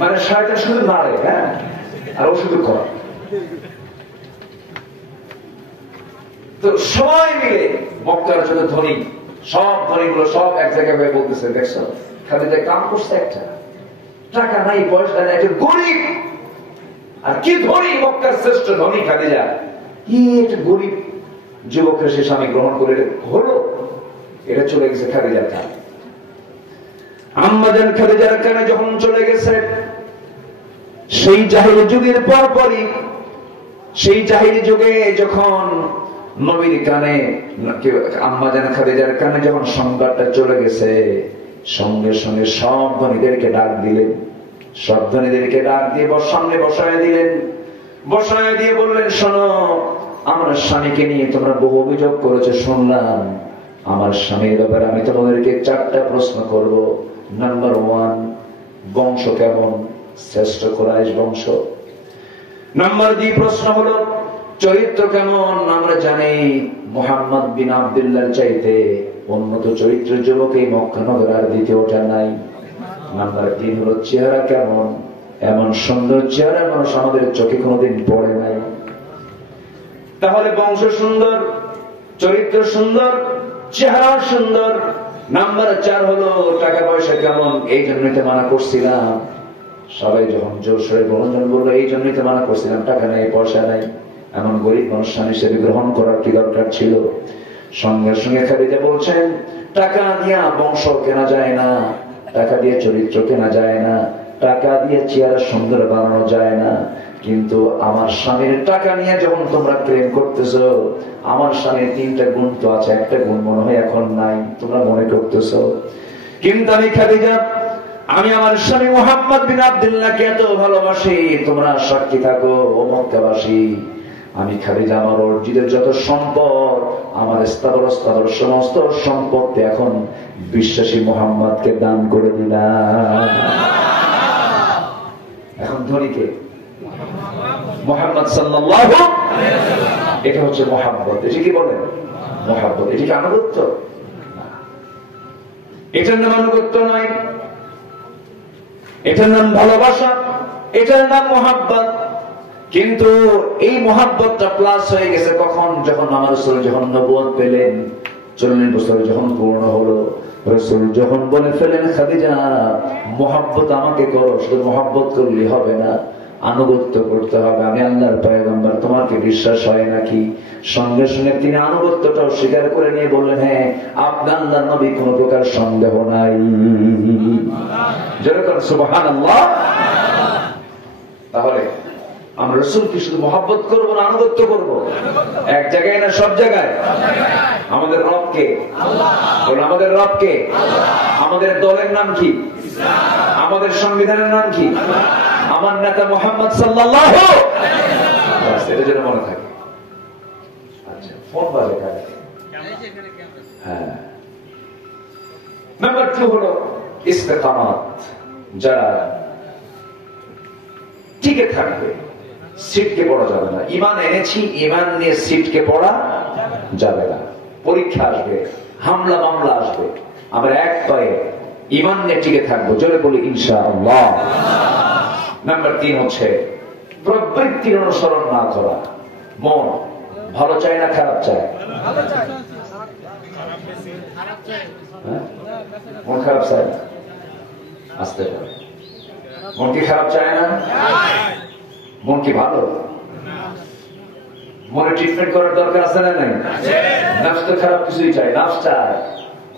মানে শয়তান শুধু নাড়ে, হ্যাঁ, আর ও শুধু করে। তো সবাই মিলে মক্কার যত ধনী, সব ধনীগুলো সব এক জায়গায় হয়ে বলতেছে, দেখছো খাদিজা কাম করছে, একটা টাকা নাই, পয়সা নাই, একটা গরিব, আর কি ধনী, মক্কার শ্রেষ্ঠ ধনী খাদিজা, কি একটা গরিব যুবকের সে স্বামী গ্রহণ করে হলো। এটা চলে গেছে খাদিজার কানে। আম্মাজান খাদিজার কানে যখন চলে গেছে, সেই জাহিলি যুগের পরপরই, সেই জাহিলি যুগে যখন নবীর কানে, আম্মাজান খাদিজার কানে যখন সংবাদটা চলে গেছে, সঙ্গে সঙ্গে সব ধনীদেরকে ডাক দিলেন, সব ধনীদেরকে ডাক দিয়ে সামনে বসায় দিলেন, বসায় দিয়ে বললেন, শোনো, আমার স্বামীকে নিয়ে তোমরা বহু অভিযোগ করেছো শুনলাম, আমার স্বামীর ব্যাপারে আমি তোমাদেরকে 4টা প্রশ্ন করব। নাম্বার 1, বংশ কেমন? শ্রেষ্ঠ কুরাইশ বংশ। নাম্বার 2 প্রশ্ন হলো চরিত্র কেমন? আমরা জানি মুহাম্মদ বিন আব্দুল্লাহর চাইতে উন্নত চরিত্রের যুবক এই মক্কা নগর আর দ্বিতীয়টা নাই। নাম্বার 3 হলো চেহারা কেমন? এমন সুন্দর চেহারা মানুষ আমাদের চোখে কোনোদিন পড়ে নাই। তাহলে বংশ সুন্দর, চরিত্র সুন্দর, চেহারা সুন্দর। নাম্বার 4 হলো টাকা পয়সা কেমন? এই জন্যই তো মানা করছিলাম। সবাই যখন জোর সরে বন্ধন বললো, এই জন্যই তো মানা করছিলাম, টাকা নেই, পয়সা নাই, এমন গরিব মানুষ হিসেবে গ্রহণ করার কি দরকার ছিল? সঙ্গে সঙ্গে খাদিজা বলছেন, টাকা দিয়া বংশ কেনা যায় না, টাকা দিয়ে চরিত্র কেনা যায় না, টাকা দিয়ে চেহারা সুন্দর বানানো যায় না, কিন্তু আমার স্বামীর টাকা নিয়ে যখন তোমরা প্রেম করতেছো, আমার স্বামীর 3টা গুণ তো আছে, একটা গুণ মনে হয় এখন নাই, তোমরা মনে করতেছো। কিন্তু আমি খাদিজা, আমি আমার স্বামী মুহাম্মদ বিন আব্দুল্লাহকে এত ভালোবাসি, তোমরা সাক্ষী থাকো ও মক্কাবাসী। আমি খাদিজা আমার অর্জিত যত সম্পদ, আমার স্থাবর সমস্ত সম্পদ এখন বিশ্বাসী মুহাম্মদকে দান করে দিলাম। এখন ধনীকে মুহাম্মদ সাল্লাল্লাহু আলাইহি ওয়াসাল্লাম, এটা হচ্ছে মুহাব্বত। এটি কি বলেন? মুহাব্বত। এটি কি আনুগত্য? এটার নাম আনুগত্য নয়, এটার নাম ভালোবাসা, এটার নাম মুহাব্বত। কিন্তু এই মুহাব্বতটা প্লাস হয়ে গেছে কখন? যখন আমার রাসূল যখন নবুয়ত পেলেন, 40 বছর যখন পূর্ণ হলো, রাসূল যখন বলে ফেলেন, খাদিজা মুহাব্বত আমাকে করো, শুধু মুহাব্বত করলে হবে না, আনুগত্য করতে হবে, আমি আল্লাহর পয়গম্বর, তোমাকে বিশ্বাস হয় নাকি? সঙ্গে সঙ্গে তিনি আনুগত্যটাও স্বীকার করে নিয়ে বললেন, হ্যাঁ, আপনার আল্লাহর নবী কোন প্রকার সন্দেহ নাই। যেরকম সুবহানাল্লাহ। তাহলে আমরা রাসূলকে শুধু মহব্বত করবো না আনুগত্য করবো? এক জায়গায় না সব জায়গায়? আমাদের রবকে আল্লাহ, আমাদের রবকে আল্লাহ, আমাদের দলের নাম কি? আমাদের সংবিধানের নাম কি? আমার নেতা মুহাম্মদ সাল্লাল্লাহু আলাইহি ওয়াসাল্লাম। এটা যেন মনে থাকে। আচ্ছা, ফোন বাজে কারে? হ্যাঁ। নাম্বার 2 হলো ইস্তেকামাত। যারা টিকে থাকবে, সিটকে পড়া যাবে না। ঈমান এনেছি, ঈমান নিয়ে সিটকে পড়া যাবে না। পরীক্ষা আসবে, হামলা মামলা আসবে, আমরা এক পায়ে ঈমান নিয়ে টিকে থাকবো। জোরে বলি ইনশাআল্লাহ। নাম্বার 3 হচ্ছে প্রবৃত্তির অনুসরণ না করা। মন ভালো চায় না খারাপ চায়? মন খারাপ চায় না? আসতে পারে। মন কি খারাপ চায় না? মন কি ভালো? মনে ট্রিটমেন্ট করার দরকার আছে না নাই? নাফস তো খারাপ কিছুই চায়। নাফস চায়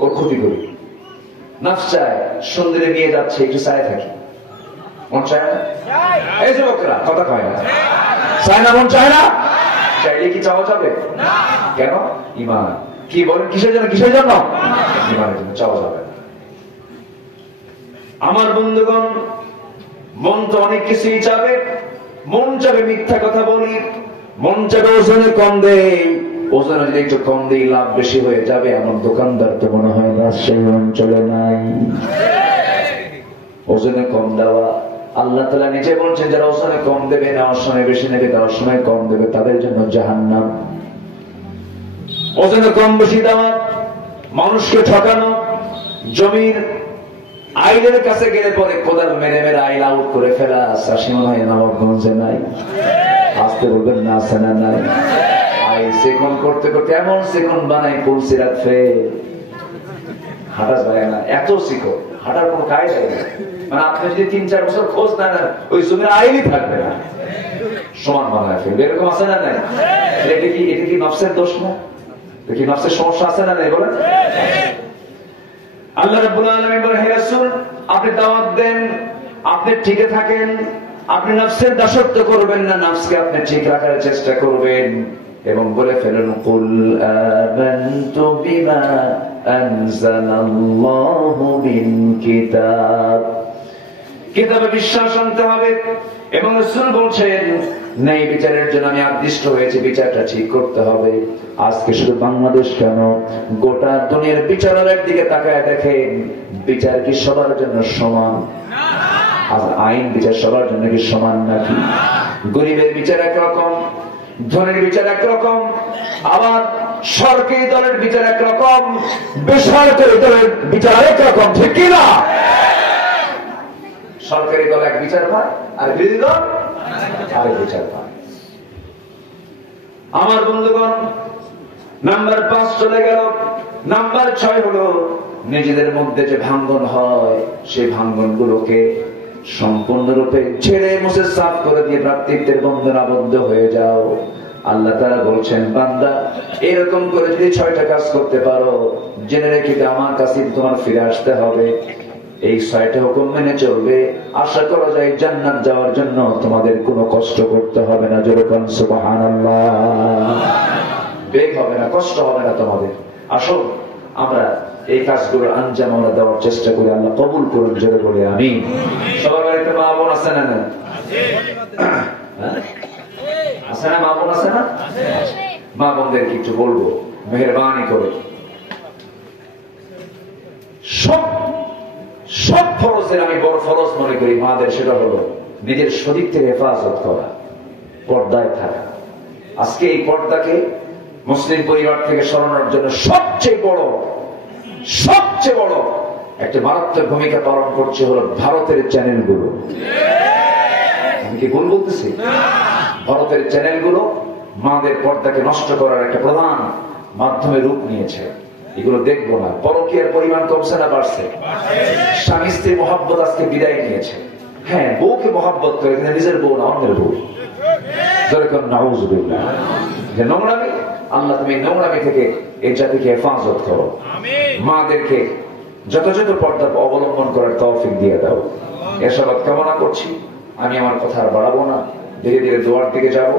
ওর ক্ষতি করি, নাফস চায় সুন্দরে নিয়ে যাচ্ছে, একটু চায় থাকি। মন চায় না? এই যে লোকরা কথা কয় না, চায় না? মন চায় না? চাইলে কি চাওয়া যাবে? কেন? ঈমান। কি বলেন? কিসের জন্য? কিসের জন্য? ঈমানের জন্য। চাওয়া যাবে না। আমার বন্ধুগণ, মন তো অনেক কিছুই চাবে। মন চাবে মিথ্যা কথা বলি, মন চাবে ওজনে কম দেই, ওজনে যদি একটু কম দেই লাভ বেশি হয়ে যাবে। এমন দোকানদার তো মনে হয় না সেই অঞ্চলে নাই। ওজনে কম দেওয়া আল্লাহ তাআলা নিজে বলছেন যারা ওজনে কম দেবে, নেওয়ার সময় বেশি নেবে, দেওয়ার সময় কম দেবে, তাদের জন্য জাহান্নাম। ওজনে কম বেশি দেওয়া, মানুষকে ঠকানো, জমির আইলের কাছে গেলে পরে কোদাল মেরে মেরে আইল আউট করে ফেলা, চাষি মনে হয় নবাবগঞ্জে নাই, আসতে বলবেন না আছে না নাই। আইল সেকন করতে করতে এমন সেকন বানাই পুলসি রাখবে, হাঁটা যায় না, এত শিখো, হাঁটার কোন কায়দা নেই। মানে আপনি যদি 3-4 বছর খোঁজ না নেন, ওই জমির আইলই থাকবে না, সমান বানায় ফেলবে। এরকম আছে না নাই? এটা কি নফসের দোষ না? দেখি নফসের সমস্যা আছে না নাই বলেন? আল্লাহ রাব্বুল আলামিন বলেন, হে রাসূল আপনি দাওয়াত দেন, আপনি টিকে থাকেন, আপনি নফসের দাসত্ব করবেন না, নফসকে আপনি ঠিক রাখার চেষ্টা করবেন। এবং বলে ফেলেন, কুল আমানতু বিমা আনজালাল্লাহু মিন কিতাব, কিতাবে বিশ্বাস আনতে হবে। এবং রাসূল বলছেন, ন্যায় বিচারের জন্য আমি আদিষ্ট হয়েছি, বিচারটা ঠিক করতে হবে। আজকে শুধু বাংলাদেশ কেন, গোটা দুনিয়ার বিচারের একদিকে তাকায় দেখেন, বিচার কি সবার জন্য সমান? আইন বিচার সবার জন্য কি সমান নাকি? গরিবের বিচার একরকম, ধনের বিচার একরকম, আবার সরকারি দলের বিচার একরকম, বেসরকারি দলের বিচার আরেক রকম, ঠিক কিনা? সরকারি দল এক বিচার পায়, আর বিরোধী দল আরেক বিচার পায়। আমার বন্ধুগণ, নাম্বার 5 চলে গেল। নাম্বার 6 হলো নিজেদের মধ্যে যে ভাঙ্গন হয়, সেই ভাঙ্গন গুলোকে সম্পূর্ণরূপে ছেড়ে মুছে সাফ করে দিয়ে ভ্রাতৃত্বের বন্ধন আবদ্ধ হয়ে যাও। আল্লাহ তাআলা বলছেন, বান্দা এরকম করে যদি 6টা কাজ করতে পারো, জেনে রেখে আমার কাছে তোমার ফিরে আসতে হবে। এই 6টা হুকুম মেনে চলবে, আশা করা যায় জান্নাত যাওয়ার জন্য তোমাদের কোনো কষ্ট করতে হবে না। জোরে বলুন সুবহানাল্লাহ। বেগ হবে না, কষ্ট হবে না তোমাদের। আসুন আমরা এই কাজগুলো আঞ্জাম আমরা দেওয়ার চেষ্টা করি। আল্লাহ কবুল করুন, জোরে বলে আমিন। সবার বাড়িতে মা বোন আছে না? না আছে না? মা বোন আছে না? মা বোনদের কিছু বলবো মেহেরবানি করে। সব ফরজের আমি বড় ফরজ মনে করি মাদের, সেটা হলো নিজের শরীর থেকে হেফাজত করা, পর্দায় থাকা। আজকে এই পর্দাকে মুসলিম পরিবার থেকে সরানোর জন্য সবচেয়ে বড় একটা মারাত্মক ভূমিকা পালন করছে হলো ভারতের চ্যানেলগুলো। আমি কি ভুল বলতেছি? ভারতের চ্যানেলগুলো মাদের পর্দাকে নষ্ট করার একটা প্রধান মাধ্যমে রূপ নিয়েছে। এগুলো দেখবো না। পরকীয়ার পরিমাণ কমছে না বাড়ছে? স্বামী স্ত্রী মহব্বত আজকে বিদায় নিয়েছে। হ্যাঁ, বউকে মহব্বত করে, কিন্তু নিজের বউ না, অন্যের বউ। নাউযুবিল্লাহ। যে নোংরামি, আল্লাহ তুমি নোংরামি থেকে এই জাতিকে হেফাজত করো। মাদেরকে যথাযথ পর্দা অবলম্বন করার তৌফিক দিয়ে দাও। এসব কামনা করছি। আমি আমার কথা আর বাড়াবো না, ধীরে ধীরে দোয়ার দিকে যাবো।